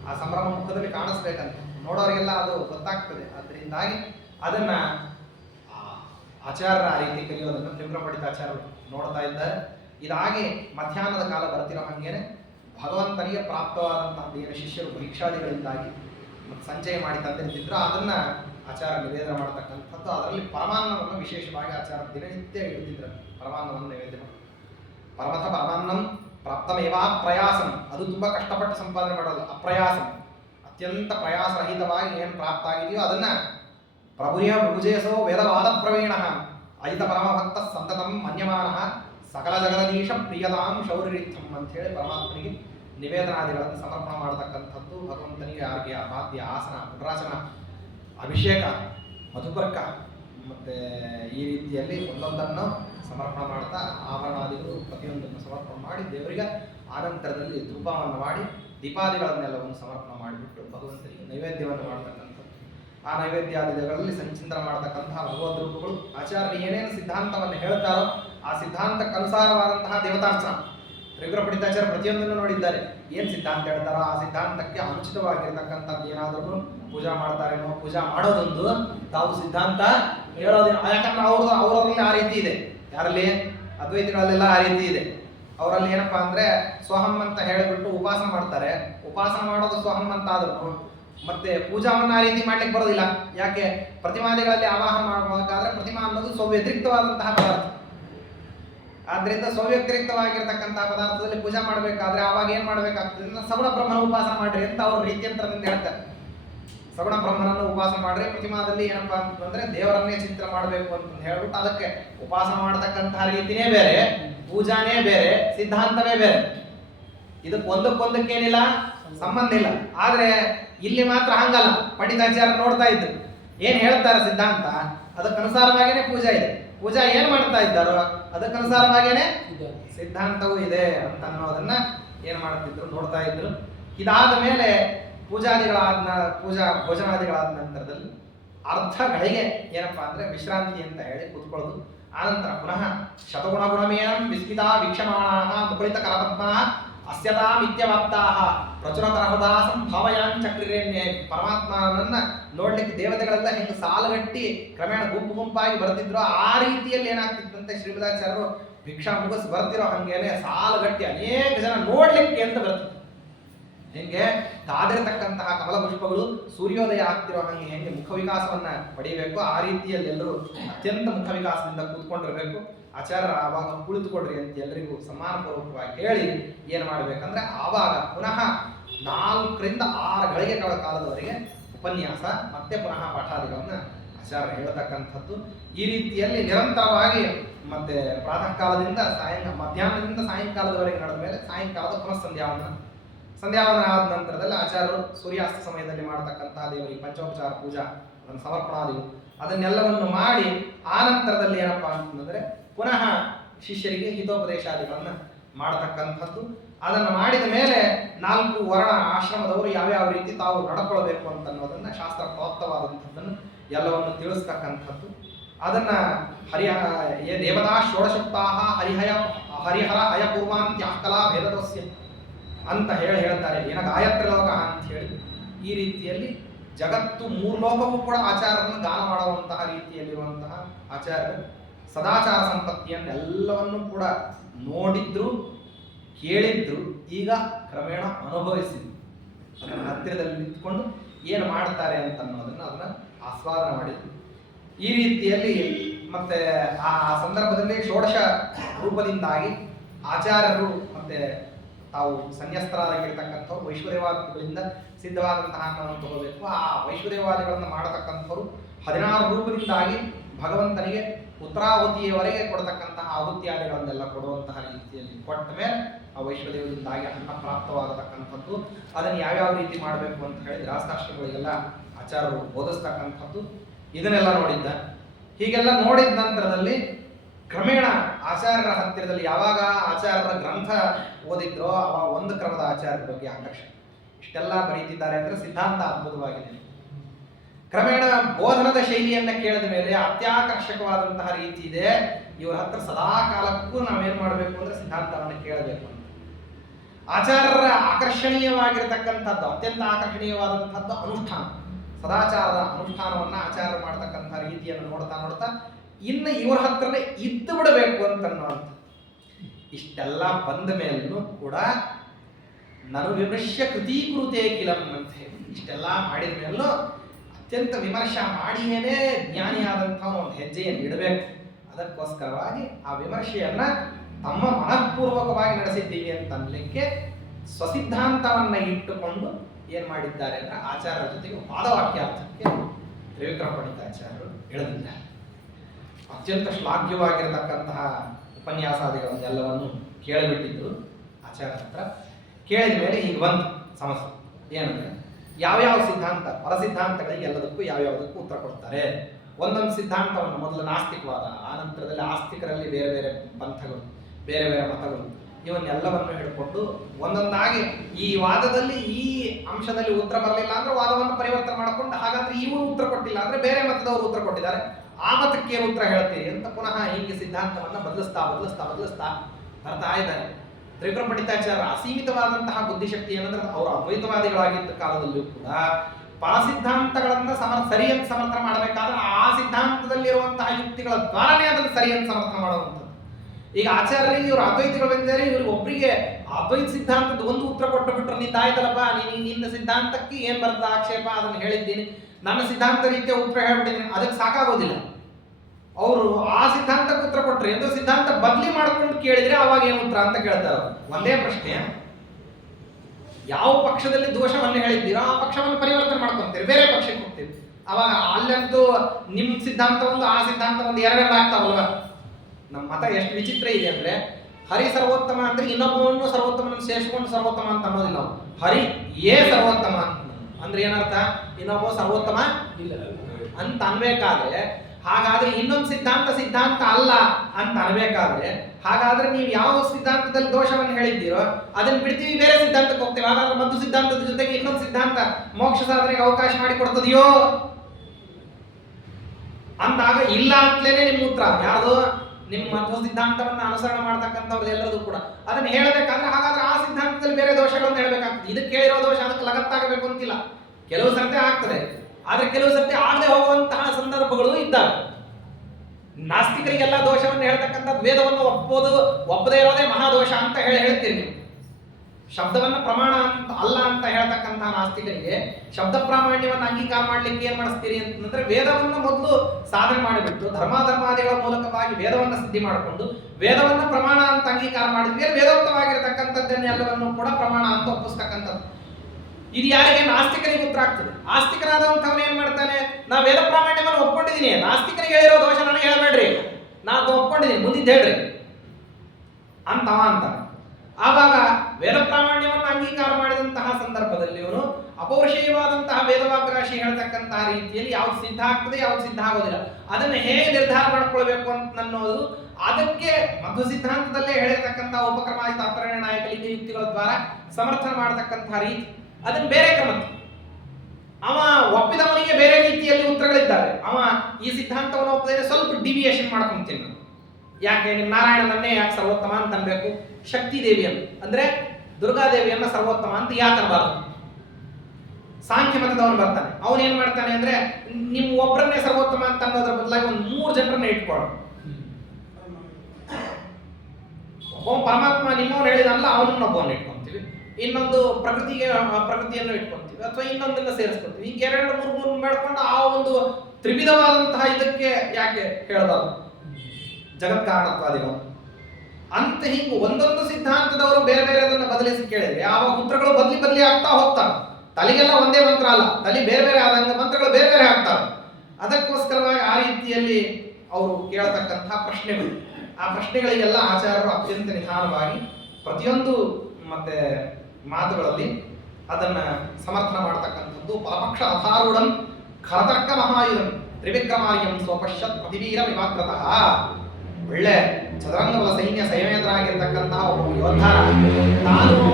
ಆ ಸಂಭ್ರಮ ಮುಖದಲ್ಲಿ ಕಾಣಿಸ್ಬೇಕಂತ ನೋಡೋರಿಗೆಲ್ಲ ಅದು ಗೊತ್ತಾಗ್ತದೆ. ಅದರಿಂದಾಗಿ ಅದನ್ನ ಆಚಾರ್ಯರ ಆ ರೀತಿ ಕಲಿಯೋದನ್ನು ತೀವ್ರ ಪಂಡಿತಾಚಾರ್ಯರು ನೋಡ್ತಾ ಇದ್ದಾರೆ. ಇದಾಗಿ ಮಧ್ಯಾಹ್ನದ ಕಾಲ ಬರ್ತಿರೋ ಹಂಗೇನೆ ಭಗವಂತನಿಗೆ ಪ್ರಾಪ್ತವಾದಂತಹ ಏನು ಶಿಷ್ಯರು ಪರೀಕ್ಷಾದಿಗಳಿಂದಾಗಿ ಸಂಚಯ ಮಾಡಿ ತಂದಿರ್ತಿದ್ರು ಅದನ್ನ ಆಚಾರ್ಯ ನಿವೇದನೆ ಮಾಡತಕ್ಕಂಥದ್ದು. ಅದರಲ್ಲಿ ಪರಮಾನ್ನವನ್ನು ವಿಶೇಷವಾಗಿ ಆಚಾರ್ಯ ದಿನನಿತ್ಯ ಇಡ್ತಿದ್ರು. ಪರಮಾನ್ನವನ್ನು ನಿವೇದನೆ ಮಾಡಿ ಪರಮಾನ್ನಂ ಪ್ರಾಪ್ತಮೇವಾ ಪ್ರಯಾಸಂ, ಅದು ತುಂಬಾ ಕಷ್ಟಪಟ್ಟು ಸಂಪಾದನೆ ಮಾಡೋದು. ಅಪ್ರಯಾಸಂ, ಅತ್ಯಂತ ಪ್ರಯಾಸರಹಿತವಾಗಿ ಏನು ಪ್ರಾಪ್ತ ಆಗಿದೆಯೋ ಅದನ್ನ ಪ್ರಭುಯ ಭುಜೇಸೋ ವೇದವಾದ ಪ್ರವೀಣ ಅಜಿತ ಪರಮಭಕ್ತ ಸಂತತಂ ಮನ್ಯಮಾನ ಸಕಲ ಜಗದೀಶ ಪ್ರಿಯತಾಂ ಶೌರ್ಯರಿಥಂ ಅಂತ ಹೇಳಿ ಪರಮಾತ್ಮನಿಗೆ ನಿವೇದನಾದಿಗಳನ್ನು ಸಮರ್ಪಣೆ ಮಾಡತಕ್ಕಂಥದ್ದು. ಭಗವಂತನಿಗೆ ಆರ್ಗ್ಯ ಬಾಧ್ಯ ಆಸನ ಪುನರಾಚನ ಅಭಿಷೇಕ ಮಧುಪರ್ಕ ಮತ್ತೆ ಈ ರೀತಿಯಲ್ಲಿ ಒಂದೊಂದನ್ನು ಸಮರ್ಪಣೆ ಮಾಡ್ತಾ ಆಭರಣಾದಿಗಳು ಪ್ರತಿಯೊಂದನ್ನು ಸಮರ್ಪಣೆ ಮಾಡಿ ದೇವರಿಗೆ ಆನಂತರದಲ್ಲಿ ಧೂಪವನ್ನು ಮಾಡಿ ದೀಪಾದಿಗಳನ್ನೆಲ್ಲವನ್ನು ಸಮರ್ಪಣೆ ಮಾಡಿಬಿಟ್ಟು ಭಗವಂತನಿಗೆ ನೈವೇದ್ಯವನ್ನು ಮಾಡತಕ್ಕಂಥದ್ದು. ಆ ನೈವೇದ್ಯಾದಿಗಳಲ್ಲಿ ಸಂಚಿಂತನ ಮಾಡತಕ್ಕಂತಹ ಭಗವದ್ ರೂಪಗಳು ಆಚಾರ್ಯರು ಏನೇನು ಸಿದ್ಧಾಂತವನ್ನು ಹೇಳ್ತಾರೋ ಆ ಸಿದ್ಧಾಂತಕ್ಕನುಸಾರವಾದಂತಹ ದೇವತಾರ್ಚನ ತ್ರಿಗುರ ಪಂಡಿತಾಚಾರ್ಯ ಪ್ರತಿಯೊಂದನ್ನು ನೋಡಿದ್ದಾರೆ. ಏನು ಸಿದ್ಧಾಂತ ಹೇಳ್ತಾರೋ ಆ ಸಿದ್ಧಾಂತಕ್ಕೆ ಅನುಚಿತವಾಗಿರ್ತಕ್ಕಂಥದ್ದು ಏನಾದರೂ ಪೂಜಾ ಮಾಡ್ತಾರೇನೋ, ಪೂಜಾ ಮಾಡೋದೊಂದು ತಾವು ಸಿದ್ಧಾಂತ ಹೇಳೋದಿಲ್ಲ. ಯಾಕಂದ್ರೆ ಅವರಲ್ಲಿ ಆ ರೀತಿ ಇದೆ. ಯಾರಲ್ಲಿ ಅದ್ವೈತಿಗಳಲ್ಲೆಲ್ಲ ಆ ರೀತಿ ಇದೆ. ಅವರಲ್ಲಿ ಏನಪ್ಪಾ ಅಂದ್ರೆ ಸ್ವಹಂ ಅಂತ ಹೇಳಿಬಿಟ್ಟು ಉಪಾಸನ ಮಾಡ್ತಾರೆ. ಉಪಾಸನ ಮಾಡೋದು ಸ್ವಹಂ ಅಂತ ಆದ್ರೂ ಮತ್ತೆ ಪೂಜಾವನ್ನ ಆ ರೀತಿ ಮಾಡ್ಲಿಕ್ಕೆ ಬರೋದಿಲ್ಲ. ಯಾಕೆ? ಪ್ರತಿಮಾದಿಗಳಲ್ಲಿ ಆವಾಹನ ಮಾಡಬೇಕಾದ್ರೆ ಪ್ರತಿಮಾ ಅನ್ನೋದು ಸ್ವವ್ಯತಿರಿಕ್ತವಾದಂತಹ ಪದಾರ್ಥ. ಆದ್ರಿಂದ ಸ್ವವ್ಯತಿರಿಕ್ತವಾಗಿರ್ತಕ್ಕಂತಹ ಪದಾರ್ಥದಲ್ಲಿ ಪೂಜಾ ಮಾಡಬೇಕಾದ್ರೆ ಆವಾಗ ಏನ್ ಮಾಡ್ಬೇಕಾಗ್ತದೆ? ಸಗುಣ ಬ್ರಹ್ಮನ ಉಪಾಸನ ಮಾಡ್ರಿ ಅಂತ ಅವ್ರು ರೀತ್ಯಂತರದಿಂದ ಹೇಳ್ತಾರೆ. ಸಗುಣ ಬ್ರಹ್ಮನನ್ನು ಉಪಾಸನ ಮಾಡ್ರಿ, ಪ್ರತಿಮಾದಲ್ಲಿ ಏನಪ್ಪಾ ಅಂತಂದ್ರೆ ದೇವರನ್ನೇ ಚಿಂತನೆ ಮಾಡಬೇಕು ಅಂತ ಹೇಳ್ಬಿಟ್ಟು ಅದಕ್ಕೆ ಉಪಾಸನ ಮಾಡತಕ್ಕಂತಹ ರೀತಿನೇ ಬೇರೆ, ಪೂಜಾನೇ ಬೇರೆ, ಸಿದ್ಧಾಂತವೇ ಬೇರೆ. ಇದಕ್ಕೆ ಒಂದಕ್ಕೊಂದಕ್ಕೇನಿಲ್ಲ ಸಂಬಂಧ ಇಲ್ಲ. ಆದ್ರೆ ಇಲ್ಲಿ ಮಾತ್ರ ಹಂಗಲ್ಲ. ಪಂಡಿತಾಚಾರ್ಯ ನೋಡ್ತಾ ಇದ್ರು ಏನ್ ಹೇಳ್ತಾರೆ ಸಿದ್ಧಾಂತ ಅದಕ್ಕನುಸಾರವಾಗೇನೆ ಪೂಜಾ ಇದೆ. ಪೂಜಾ ಏನ್ ಮಾಡ್ತಾ ಇದ್ದಾರೋ ಅದಕ್ಕನುಸಾರವಾಗೇನೆ ಸಿದ್ಧಾಂತವೂ ಇದೆ ಅಂತ ಅನ್ನೋದನ್ನ ಏನ್ ಮಾಡ್ತಿದ್ರು ನೋಡ್ತಾ ಇದ್ರು. ಇದಾದ ಮೇಲೆ ಪೂಜಾ ಭೋಜನಾದಿಗಳಾದ ನಂತರದಲ್ಲಿ ಅರ್ಧ ಗಳಿಗೆ ಏನಪ್ಪಾ ಅಂದ್ರೆ ವಿಶ್ರಾಂತಿ ಅಂತ ಹೇಳಿ ಕೂತ್ಕೊಳ್ಳೋದು. ಆನಂತರ ಪುನಃ ಶತಗುಣ ಗುಣಮೇನಂ ವಿಸ್ಮಿತಾ ವೀಕ್ಷಮಾಣಾಃ ಮುಕುಳಿತ ಕರಪದ್ಮಾಃ ಅಸ್ಯತಾಮಿತ್ಯವಾಪ್ತಾಃ ಪ್ರಚುರತರಹುದಾಸಂ ಭಾವಯಾಂಚಕ್ರಿರೇಣ್ಯೇ. ಪರಮಾತ್ಮನನ್ನ ನೋಡ್ಲಿಕ್ಕೆ ದೇವತೆಗಳೆಲ್ಲ ಹಿಂಗೆ ಸಾಲುಗಟ್ಟಿ ಕ್ರಮೇಣ ಗುಂಪಾಗಿ ಬರ್ತಿದ್ರು. ಆ ರೀತಿಯಲ್ಲಿ ಏನಾಗ್ತಿತ್ತಂತೆ ಶ್ರೀಮದಾಚಾರ್ಯರು ಭಿಕ್ಷಾ ಮುಗಿಸ್ ಬರ್ತಿರೋ ಹಂಗೇನೆ ಸಾಲುಗಟ್ಟಿ ಅನೇಕ ಜನ ನೋಡ್ಲಿಕ್ಕೆ ಅಂತ ಬರ್ತಿದ್ರು. ಹೆಂಗೆ ಕಾದಿರತಕ್ಕಂತಹ ಕಮಲ ಪುಷ್ಪಗಳು ಸೂರ್ಯೋದಯ ಆಗ್ತಿರೋ ಹಂಗೆ ಹೆಂಗೆ ಮುಖ ವಿಕಾಸವನ್ನ ಪಡಿಬೇಕು ಆ ರೀತಿಯಲ್ಲಿ ಎಲ್ಲರೂ ಅತ್ಯಂತ ಮುಖ ವಿಕಾಸದಿಂದ ಕೂತ್ಕೊಂಡಿರ್ಬೇಕು. ಆಚಾರ್ಯರ ಆವಾಗ ಕುಳಿತುಕೊಡ್ರಿ ಅಂತ ಎಲ್ಲರಿಗೂ ಸಮಾನಪೂರ್ವಕವಾಗಿ ಹೇಳಿ ಏನ್ ಮಾಡ್ಬೇಕಂದ್ರೆ ಆವಾಗ ಪುನಃ 4 ರಿಂದ 6 ಗಳಿಗೆಗಳ ಕಾಲದವರೆಗೆ ಉಪನ್ಯಾಸ ಮತ್ತೆ ಪುನಃ ಪಾಠಾದಿಗಳನ್ನ ಆಚಾರ್ಯ ಹೇಳ್ತಕ್ಕಂಥದ್ದು. ಈ ರೀತಿಯಲ್ಲಿ ನಿರಂತರವಾಗಿ ಮತ್ತೆ ಪ್ರಾತಃ ಕಾಲದಿಂದ ಮಧ್ಯಾಹ್ನದಿಂದ ಸಾಯಂಕಾಲದವರೆಗೆ ನಡೆದ ಮೇಲೆ ಸಾಯಂಕಾಲದ ಪುನಃ ಸಂಧ್ಯಾವಂದನ ಆದ ನಂತರದಲ್ಲಿ ಆಚಾರ್ಯರು ಸೂರ್ಯಾಸ್ತ ಸಮಯದಲ್ಲಿ ಮಾಡತಕ್ಕಂತಹ ದೇವರಿಗೆ ಪಂಚೋಪಚಾರ ಪೂಜಾ ಅದನ್ನು ಸಮರ್ಪಣಾದಿಗಳು ಅದನ್ನೆಲ್ಲವನ್ನು ಮಾಡಿ ಆನಂತರದಲ್ಲಿ ಏನಪ್ಪಾ ಅಂತಂದ್ರೆ ಪುನಃ ಶಿಷ್ಯರಿಗೆ ಹಿತೋಪದೇಶಾದಿಗಳನ್ನು ಮಾಡತಕ್ಕಂಥದ್ದು. ಅದನ್ನು ಮಾಡಿದ ಮೇಲೆ 4 ವರ್ಣ ಆಶ್ರಮದವರು ಯಾವ್ಯಾವ ರೀತಿ ತಾವು ನಡ್ಕೊಳ್ಬೇಕು ಅಂತ ಅನ್ನೋದನ್ನ ಶಾಸ್ತ್ರ ಪ್ರೋಕ್ತವಾದಂಥದ್ದನ್ನು ಎಲ್ಲವನ್ನು ತಿಳಿಸ್ತಕ್ಕಂಥದ್ದು. ಅದನ್ನ ದೇವತಾ ಷೋಡಶಕ್ತಾಹ ಹರಿಹರ ಹಯಪೂರ್ವಾಂತ್ಯಾಕಲಾ ಭೇದದಸ್ಯ ಅಂತ ಹೇಳ್ತಾರೆ. ಏನ ಗಾಯತ್ರಿ ಲೋಕ ಅಂತ ಹೇಳಿ ಈ ರೀತಿಯಲ್ಲಿ ಜಗತ್ತು 3 ಲೋಕವೂ ಕೂಡ ಆಚಾರವನ್ನು ಗಾನ ಮಾಡುವಂತಹ ರೀತಿಯಲ್ಲಿರುವಂತಹ ಆಚಾರ್ಯರು ಸದಾಚಾರ ಸಂಪತ್ತಿಯನ್ನೆಲ್ಲವನ್ನೂ ಕೂಡ ನೋಡಿದ್ರು, ಕೇಳಿದ್ರು, ಈಗ ಕ್ರಮೇಣ ಅನುಭವಿಸಿದ್ರು. ಅದನ್ನ ಹತ್ತಿರದಲ್ಲಿ ನಿಂತ್ಕೊಂಡು ಏನು ಮಾಡ್ತಾರೆ ಅಂತ ಅನ್ನೋದನ್ನ ಅದನ್ನ ಆಸ್ವಾದನೆ ಮಾಡಿದ್ರು. ಈ ರೀತಿಯಲ್ಲಿ ಮತ್ತೆ ಆ ಸಂದರ್ಭದಲ್ಲಿ ಷೋಡಶ ರೂಪದಿಂದಾಗಿ ಆಚಾರ್ಯರು ಮತ್ತೆ ತಾವು ಸನ್ಯಸ್ತರಾಗಿರ್ತಕ್ಕಂಥವ್ರು ವೈಶ್ವರ್ಯವಾದಿಗಳಿಂದ ಸಿದ್ಧವಾದಂತಹ ಅನ್ನವನ್ನು ತಗೋಬೇಕು. ಆ ವೈಶ್ವರ್ಯವಾದಿಗಳನ್ನು ಮಾಡತಕ್ಕಂಥವ್ರು 16 ರೂಪದಿಂದಾಗಿ ಭಗವಂತನಿಗೆ ಉತ್ತರಾಹುತಿಯವರೆಗೆ ಕೊಡತಕ್ಕಂತಹ ಆಹುತ್ಯಾದಿಗಳನ್ನೆಲ್ಲ ಕೊಡುವಂತಹ ರೀತಿಯಲ್ಲಿ ಕೊಟ್ಟ ಮೇಲೆ ಆ ವೈಶ್ವದೇವದಿಂದಾಗಿ ಅನ್ನ ಪ್ರಾಪ್ತವಾಗತಕ್ಕಂಥದ್ದು. ಅದನ್ನು ಯಾವ್ಯಾವ ರೀತಿ ಮಾಡಬೇಕು ಅಂತ ಹೇಳಿ ಗೃಹಸ್ಥಾಶ್ರಮಗಳಿಗೆಲ್ಲ ಆಚಾರ್ಯರು ಬೋಧಿಸ್ತಕ್ಕಂಥದ್ದು. ಇದನ್ನೆಲ್ಲ ನೋಡಿದ್ದ. ಹೀಗೆಲ್ಲ ನೋಡಿದ ನಂತರದಲ್ಲಿ ಕ್ರಮೇಣ ಆಚಾರ್ಯರ ಹತ್ತಿರದಲ್ಲಿ ಯಾವಾಗ ಆಚಾರ್ಯರ ಗ್ರಂಥ ಓದಿದ್ರೋ ಅವಾಗ ಒಂದು ಕ್ರಮದ ಆಚಾರ್ಯರ ಬಗ್ಗೆ ಆಕರ್ಷಣೆ. ಇಷ್ಟೆಲ್ಲ ಬರೀತಿದ್ದಾರೆ ಅಂದ್ರೆ ಸಿದ್ಧಾಂತ ಅದ್ಭುತವಾಗಿದೆ. ಕ್ರಮೇಣ ಬೋಧನದ ಶೈಲಿಯನ್ನ ಕೇಳಿದ ಮೇಲೆ ಅತ್ಯಾಕರ್ಷಕವಾದಂತಹ ರೀತಿ ಇದೆ. ಇವರ ಹತ್ರ ಸದಾ ಕಾಲಕ್ಕೂ ನಾವೇನ್ ಮಾಡಬೇಕು ಅಂದ್ರೆ ಸಿದ್ಧಾಂತವನ್ನು ಕೇಳಬೇಕು ಅಂತ. ಆಚಾರ್ಯರ ಆಕರ್ಷಣೀಯವಾಗಿರತಕ್ಕಂಥದ್ದು, ಅತ್ಯಂತ ಆಕರ್ಷಣೀಯವಾದಂತಹದ್ದು ಅನುಷ್ಠಾನ, ಸದಾಚಾರದ ಅನುಷ್ಠಾನವನ್ನ ಆಚಾರ್ಯರು ಮಾಡತಕ್ಕಂಥ ರೀತಿಯನ್ನು ನೋಡ್ತಾ ನೋಡ್ತಾ ಇನ್ನು ಇವರ ಹತ್ರನೇ ಇದ್ದು ಬಿಡಬೇಕು ಅಂತನ್ನುವಂಥ. ಇಷ್ಟೆಲ್ಲ ಬಂದ ಮೇಲೂ ಕೂಡ ನಾನು ವಿಮರ್ಶ್ಯ ಕೃತೀಕೃತೇ ಕಿಲಂ ಅಂತ ಹೇಳಿ ಇಷ್ಟೆಲ್ಲ ಮಾಡಿದ ಮೇಲೂ ಅತ್ಯಂತ ವಿಮರ್ಶೆ ಮಾಡಿಯೇನೇ ಜ್ಞಾನಿಯಾದಂಥ ಒಂದು ಹೆಜ್ಜೆಯನ್ನು ಇಡಬೇಕು. ಅದಕ್ಕೋಸ್ಕರವಾಗಿ ಆ ವಿಮರ್ಶೆಯನ್ನ ತಮ್ಮ ಮನಃಪೂರ್ವಕವಾಗಿ ನಡೆಸಿದ್ದೀವಿ ಅಂತ ಅನ್ಲಿಕ್ಕೆ ಸ್ವಸಿದ್ಧಾಂತವನ್ನ ಇಟ್ಟುಕೊಂಡು ಏನ್ ಮಾಡಿದ್ದಾರೆ ಅಂದ್ರೆ ಆಚಾರ್ಯರ ಜೊತೆಗೆ ವಾದವಾಕ್ಯಾರ್ಥಕ್ಕೆ ತ್ರಿವಿಕ್ರಮ ಪಂಡಿತಾಚಾರ್ಯರು ಎಳೆದಿದ್ದಾರೆ. ಅತ್ಯಂತ ಶ್ಲಾಘ್ಯವಾಗಿರತಕ್ಕಂತಹ ಉಪನ್ಯಾಸಾದಿಗಳನ್ನೆಲ್ಲವನ್ನು ಕೇಳಿಬಿಟ್ಟಿದ್ರು ಆಚಾರ್ಯರ ಹತ್ರ. ಕೇಳಿದ ಮೇಲೆ ಈಗ ಒಂದು ಸಮಸ್ಯೆ ಏನಂದ್ರೆ ಯಾವ್ಯಾವ ಸಿದ್ಧಾಂತ ಪರಸಿದ್ಧಾಂತಗಳಿಗೆ ಎಲ್ಲದಕ್ಕೂ ಯಾವ್ಯಾವುದಕ್ಕೂ ಉತ್ತರ ಕೊಡ್ತಾರೆ. ಒಂದೊಂದು ಸಿದ್ಧಾಂತವನ್ನು ಮೊದಲು ನಾಸ್ತಿಕವಾದ, ಆ ನಂತರದಲ್ಲಿ ಆಸ್ತಿಕರಲ್ಲಿ ಬೇರೆ ಬೇರೆ ಪಂಥಗಳು, ಬೇರೆ ಬೇರೆ ಮತಗಳು, ಇವನ್ನೆಲ್ಲವನ್ನು ಹಿಡ್ಕೊಂಡು ಒಂದೊಂದಾಗಿ ಈ ವಾದದಲ್ಲಿ ಈ ಅಂಶದಲ್ಲಿ ಉತ್ತರ ಬರಲಿಲ್ಲ ಅಂದ್ರೆ ವಾದವನ್ನು ಪರಿವರ್ತನೆ ಮಾಡಿಕೊಂಡು ಹಾಗಾದ್ರೆ ಇವರು ಉತ್ತರ ಕೊಟ್ಟಿಲ್ಲ ಅಂದ್ರೆ ಬೇರೆ ಮತದವರು ಉತ್ತರ ಕೊಟ್ಟಿದ್ದಾರೆ, ಆ ಮತಕ್ಕೆ ಏನು ಉತ್ತರ ಹೇಳ್ತೀರಿ ಅಂತ ಪುನಃ ಹೀಗೆ ಸಿದ್ಧಾಂತವನ್ನ ಬದಲಿಸ್ತಾ ಬರ್ತಾ ಇದ್ದಾರೆ. ತ್ರಿವಿಕ್ರಮ ಪಂಡಿತಾಚಾರ್ಯ ಅಸೀಮಿತವಾದಂತಹ ಬುದ್ಧಿಶಕ್ತಿ ಏನಂದ್ರೆ ಅವರು ಅದ್ವೈತವಾದಿಗಳಾಗಿದ್ದ ಕಾಲದಲ್ಲಿಯೂ ಕೂಡ ಪರಸಿದ್ಧಾಂತಗಳನ್ನ ಸರಿಯಂತ ಸಮರ್ಥನೆ ಮಾಡಬೇಕಾದ್ರೆ ಆ ಸಿದ್ಧಾಂತದಲ್ಲಿರುವಂತಹ ಯುಕ್ತಿಗಳ ದ್ವಾರನೇ ಅದನ್ನು ಸರಿಯಂತ ಸಮರ್ಥನೆ ಮಾಡುವಂಥದ್ದು. ಈಗ ಆಚಾರ್ಯರಿಗೆ ಇವರು ಅದ್ವೈತಿಗಳು ಬಂದರೆ ಇವ್ರಿಗೆ ಒಬ್ಬರಿಗೆ ಅದ್ವೈತ ಸಿದ್ಧಾಂತದ ಒಂದು ಉತ್ತರ ಕೊಟ್ಟು ಬಿಟ್ರು, ನಿಂದಾಯ್ತಲ್ಲಪ್ಪ ನಿನ್ನ ಸಿದ್ಧಾಂತಕ್ಕೆ ಏನ್ ಬರ್ತದ ಆಕ್ಷೇಪ ಅದನ್ನು ಹೇಳಿದ್ದೀನಿ, ನನ್ನ ಸಿದ್ಧಾಂತ ರೀತಿಯ ಉತ್ತರ ಹೇಳ್ಬಿಟ್ಟಿದ್ದೀನಿ, ಅದಕ್ಕೆ ಸಾಕಾಗೋದಿಲ್ಲ. ಅವರು ಆ ಸಿದ್ಧಾಂತಕ್ಕೆ ಉತ್ತರ ಕೊಟ್ರಿ ಅಂದ್ರೆ ಸಿದ್ಧಾಂತ ಬದಲಿ ಮಾಡ್ಕೊಂಡು ಕೇಳಿದ್ರೆ ಅವಾಗ ಏನು ಉತ್ತರ ಅಂತ ಕೇಳ್ತಾರೆ. ಒಂದೇ ಪ್ರಶ್ನೆ, ಯಾವ ಪಕ್ಷದಲ್ಲಿ ದೋಷವನ್ನು ಹೇಳಿದ್ದೀರೋ ಆ ಪಕ್ಷವನ್ನು ಪರಿವರ್ತನೆ ಮಾಡ್ಕೊಂತೀರಿ, ಬೇರೆ ಪಕ್ಷಕ್ಕೆ ಹೋಗ್ತೀವಿ, ಅವಾಗ ಅಲ್ಲಂತೂ ನಿಮ್ ಸಿದ್ಧಾಂತ ಒಂದು ಆ ಸಿದ್ಧಾಂತ ಒಂದು ಎರಡೆರಡು ಆಗ್ತಾವಲ್ವ. ನಮ್ಮ ಮತ ಎಷ್ಟು ವಿಚಿತ್ರ ಇದೆ ಅಂದ್ರೆ ಹರಿ ಸರ್ವೋತ್ತಮ ಅಂದ್ರೆ ಇನ್ನೊಬ್ಬವನ್ನು ಸರ್ವೋತ್ತಮನನ್ನು ಸೇರಿಸ್ಕೊಂಡು ಸರ್ವೋತ್ತಮ ಅಂತ ಅನ್ನೋದಿಲ್ಲ. ಹರಿ ಸರ್ವೋತ್ತಮ ಅಂದ್ರೆ ಏನರ್ಥ, ಇನ್ನೊಬ್ಬ ಸರ್ವೋತ್ತಮ ಇಲ್ಲ ಅಂತ ಅನ್ಬೇಕಾದ್ರೆ, ಹಾಗಾದ್ರೆ ಇನ್ನೊಂದು ಸಿದ್ಧಾಂತ ಅಲ್ಲ ಅಂತ ಅನ್ಬೇಕಾದ್ರೆ, ಹಾಗಾದ್ರೆ ನೀವು ಯಾವ ಸಿದ್ಧಾಂತದಲ್ಲಿ ದೋಷವನ್ನು ಹೇಳಿದ್ದೀರೋ ಅದನ್ನ ಬಿಡ್ತೀವಿ, ಬೇರೆ ಸಿದ್ಧಾಂತಕ್ಕೆ ಹೋಗ್ತೇವೆ. ಹಾಗಾದ್ರೆ ಮದ್ದು ಸಿದ್ಧಾಂತದ ಜೊತೆಗೆ ಇನ್ನೊಂದು ಸಿದ್ಧಾಂತ ಮೋಕ್ಷ ಸಾಧನೆಗೆ ಅವಕಾಶ ಮಾಡಿ ಕೊಡ್ತದೆಯೋ ಅಂದಾಗ ಇಲ್ಲ ಅಂತಲೇನೆ ನಿಮ್ಮ ಉತ್ತರ. ಯಾವುದು ನಿಮ್ಮ ಮಧ್ವ ಸಿದ್ಧಾಂತವನ್ನ ಅನುಸರಣೆ ಮಾಡ್ತಕ್ಕಂಥವ್ರು ಎಲ್ಲರದು ಕೂಡ ಅದನ್ನ ಹೇಳಬೇಕಾದ್ರೆ ಹಾಗಾದ್ರೆ ಆ ಸಿದ್ಧಾಂತದಲ್ಲಿ ಬೇರೆ ದೋಷಗಳನ್ನು ಹೇಳಬೇಕಾಗ್ತದೆ. ಇದಕ್ಕೆ ಹೇಳಿರೋ ದೋಷ ಅದಕ್ಕೆ ಲಗತ್ತಾಗಬೇಕು ಅಂತಿಲ್ಲ. ಕೆಲವು ಸರ್ತಿ ಆಗ್ತದೆ, ಆದ್ರೆ ಕೆಲವು ಸರ್ತಿ ಆಗದೆ ಹೋಗುವಂತಹ ಸಂದರ್ಭಗಳು ಇದ್ದಾವೆ. ನಾಸ್ತಿಕರಿಗೆಲ್ಲ ದೋಷವನ್ನು ಹೇಳ್ತಕ್ಕಂಥದ್ದು ವೇದವನ್ನು ಒಪ್ಪದೇ ಇರೋದೇ ಮಹಾದೋಷ ಅಂತ ಹೇಳ್ತೀರಿ ನೀವು. ಶಬ್ದವನ್ನ ಪ್ರಮಾಣ ಅಂತ ಅಲ್ಲ ಅಂತ ಹೇಳ್ತಕ್ಕಂತಹ ನಾಸ್ತಿಕರಿಗೆ ಶಬ್ದ ಪ್ರಾಮಾಣ್ಯವನ್ನು ಅಂಗೀಕಾರ ಮಾಡ್ಲಿಕ್ಕೆ ಏನ್ ಮಾಡಿಸ್ತೀರಿ ಅಂತಂದ್ರೆ ವೇದವನ್ನ ಮೊದಲು ಸಾಧನೆ ಮಾಡಿಬಿಟ್ಟು ಧರ್ಮಾದಿಗಳ ಮೂಲಕವಾಗಿ ವೇದವನ್ನ ಸಿದ್ಧಿ ಮಾಡಿಕೊಂಡು ವೇದವನ್ನ ಪ್ರಮಾಣ ಅಂತ ಅಂಗೀಕಾರ ಮಾಡಿದ ಮೇಲೆ ವೇದೋಕ್ತವಾಗಿರತಕ್ಕಂಥದ್ದನ್ನೆಲ್ಲವನ್ನು ಕೂಡ ಪ್ರಮಾಣ ಅಂತ ಒಪ್ಪಿಸ್ತಕ್ಕಂಥದ್ದು. ಇದು ಯಾರಿಗೆ? ನಾಸ್ತಿಕರಿಗೆ ಉತ್ತರ ಆಗ್ತದೆ. ಆಸ್ತಿಕರಾದವಂಥವ್ನು ಏನ್ ಮಾಡ್ತಾನೆ, ನಾ ವೇದ ಪ್ರಾಮಾಣ್ಯವನ್ನು ಒಪ್ಕೊಂಡಿದ್ದೀನಿ, ನಾಸ್ತಿಕರಿಗೆ ಹೇಳಿರೋ ದೋಷ ನನಗೆ ಹೇಳಬೇಡ್ರಿ, ನಾನು ಒಪ್ಕೊಂಡಿದ್ದೀನಿ, ಮುಂದಿದ್ದು ಹೇಳ್ರಿ ಅಂತವ ಅಂತಾನೆ. ಆವಾಗ ವೇದ ಪ್ರಾಮಾಣ್ಯವನ್ನು ಅಂಗೀಕಾರ ಮಾಡಿದಂತಹ ಸಂದರ್ಭದಲ್ಲಿ ಇವನು ಅಪೌರುಷೇಯವಾದಂತಹ ವೇದವಾಗ್ರಾಶಿ ಹೇಳ್ತಕ್ಕಂತಹ ರೀತಿಯಲ್ಲಿ ಯಾವ್ದು ಸಿದ್ಧ ಆಗ್ತದೆ ಯಾವ್ದು ಸಿದ್ಧ ಆಗೋದಿಲ್ಲ ಅದನ್ನು ಹೇಗೆ ನಿರ್ಧಾರ ಮಾಡ್ಕೊಳ್ಬೇಕು ಅಂತ ಅನ್ನೋದು, ಅದಕ್ಕೆ ಮಧ್ವ ಸಿದ್ಧಾಂತದಲ್ಲೇ ಹೇಳಿರ್ತಕ್ಕಂತಹ ಉಪಕ್ರಮ ತಾತ್ಪರ್ಯ ನಾಯಕಲಿಂಗ ಯುಕ್ತಿಗಳ ದ್ವಾರ ಸಮರ್ಥನೆ ಮಾಡತಕ್ಕಂತಹ ರೀತಿ, ಅದನ್ನು ಬೇರೆ ಕ್ರಮಕ್ಕೆ ಅವ ಒಪ್ಪಿದವನಿಗೆ ಬೇರೆ ರೀತಿಯಲ್ಲಿ ಉತ್ತರಗಳಿದ್ದಾವೆ. ಅವ ಈ ಸಿದ್ಧಾಂತವನ್ನು ಒಪ್ಪದೇ ಸ್ವಲ್ಪ ಡಿವಿಯೇಷನ್ ಮಾಡ್ಕೊಂತೀನಿ ನಾನು. ಯಾಕೆ ನಿಮ್ಮ ನಾರಾಯಣನನ್ನೇ ಯಾಕೆ ಸರ್ವೋತ್ತಮ ಅಂತ ಅನ್ಬೇಕು, ಶಕ್ತಿ ದೇವಿಯನ್ನು ಅಂದ್ರೆ ದುರ್ಗಾದೇವಿಯನ್ನ ಸರ್ವೋತ್ತಮ ಅಂತ ಯಾಕೆ ಅನ್ಬಾರ್ದು? ಸಾಂಖ್ಯ ಮತದವನು ಬರ್ತಾನೆ, ಅವನು ಏನ್ ಮಾಡ್ತಾನೆ ಅಂದ್ರೆ ನಿಮ್ ಒಬ್ಬರನ್ನೇ ಸರ್ವೋತ್ತಮ ಅಂತ ಅನ್ನೋದ್ರ ಬದಲಾಗಿ ಒಂದು 3 ಜನರನ್ನ ಇಟ್ಕೊಳ್ಳೋಣ. ಒಬ್ಬ ಪರಮಾತ್ಮ ನಿಮ್ಮವನು ಹೇಳಿದಲ್ಲ ಅವನನ್ನೊಬ್ಬವನ್ನ ಇಟ್ಕೊಂತೀವಿ, ಇನ್ನೊಂದು ಪ್ರಕೃತಿಯನ್ನು ಇಟ್ಕೊಂತೀವಿ, ಅಥವಾ ಇನ್ನೊಂದನ್ನ ಸೇರಿಸ್ಕೊಳ್ತೀವಿ. ಈಗ 2-3 ಮಾಡ್ಕೊಂಡು ಆ ಒಂದು ತ್ರಿವಿಧವಾದಂತಹ ಇದಕ್ಕೆ ಯಾಕೆ ಹೇಳಬಾರ್ದು ಜಗತ್ಕಾರಣತ್ವಾದಿಗಳು? ಅಂತ ಹಿಂಗೆ ಒಂದೊಂದು ಸಿದ್ಧಾಂತದವರು ಬೇರೆ ಬೇರೆ ಅದನ್ನು ಬದಲಿಸಿ ಕೇಳಿದ್ರೆ ಆವಾಗ ಉತ್ತರಗಳು ಬದಲಿ ಆಗ್ತಾ ಹೋಗ್ತಾರೆ. ತಲೆಗೆಲ್ಲ ಒಂದೇ ಮಂತ್ರ ಅಲ್ಲ, ತಲೆ ಬೇರೆ ಬೇರೆ ಆದಂಗ ಮಂತ್ರಗಳು ಬೇರೆ ಬೇರೆ ಆಗ್ತವೆ. ಅದಕ್ಕೋಸ್ಕರವಾಗಿ ಆ ರೀತಿಯಲ್ಲಿ ಅವರು ಕೇಳತಕ್ಕಂತಹ ಪ್ರಶ್ನೆಗಳು, ಆ ಪ್ರಶ್ನೆಗಳಿಗೆಲ್ಲ ಆಚಾರ್ಯರು ಅತ್ಯಂತ ನಿಧಾನವಾಗಿ ಪ್ರತಿಯೊಂದು ಮತ್ತೆ ಮಾತುಗಳಲ್ಲಿ ಅದನ್ನ ಸಮರ್ಥನ ಮಾಡತಕ್ಕಂಥದ್ದು. ಫಲಪಕ್ಷ ಅಧಾರೂಢಂ ಖರತರ್ಕ ಮಹಾಯುಧಂ ತ್ರಿವಿಕ್ರಮಾರ್ಯಂ ಸ್ವಪಶ್ಯತ್ ಪ್ರತಿವೀರ ವಿಮಾಗ್ರತಃ. ಒಳ್ಳೆ ಚದುರಂಗಬಲ ಸೈನ್ಯ ಸೈಮೇತರಾಗಿರ್ತಕ್ಕಂತಹ ಒಬ್ಬ ಯೋಧ ತಾನು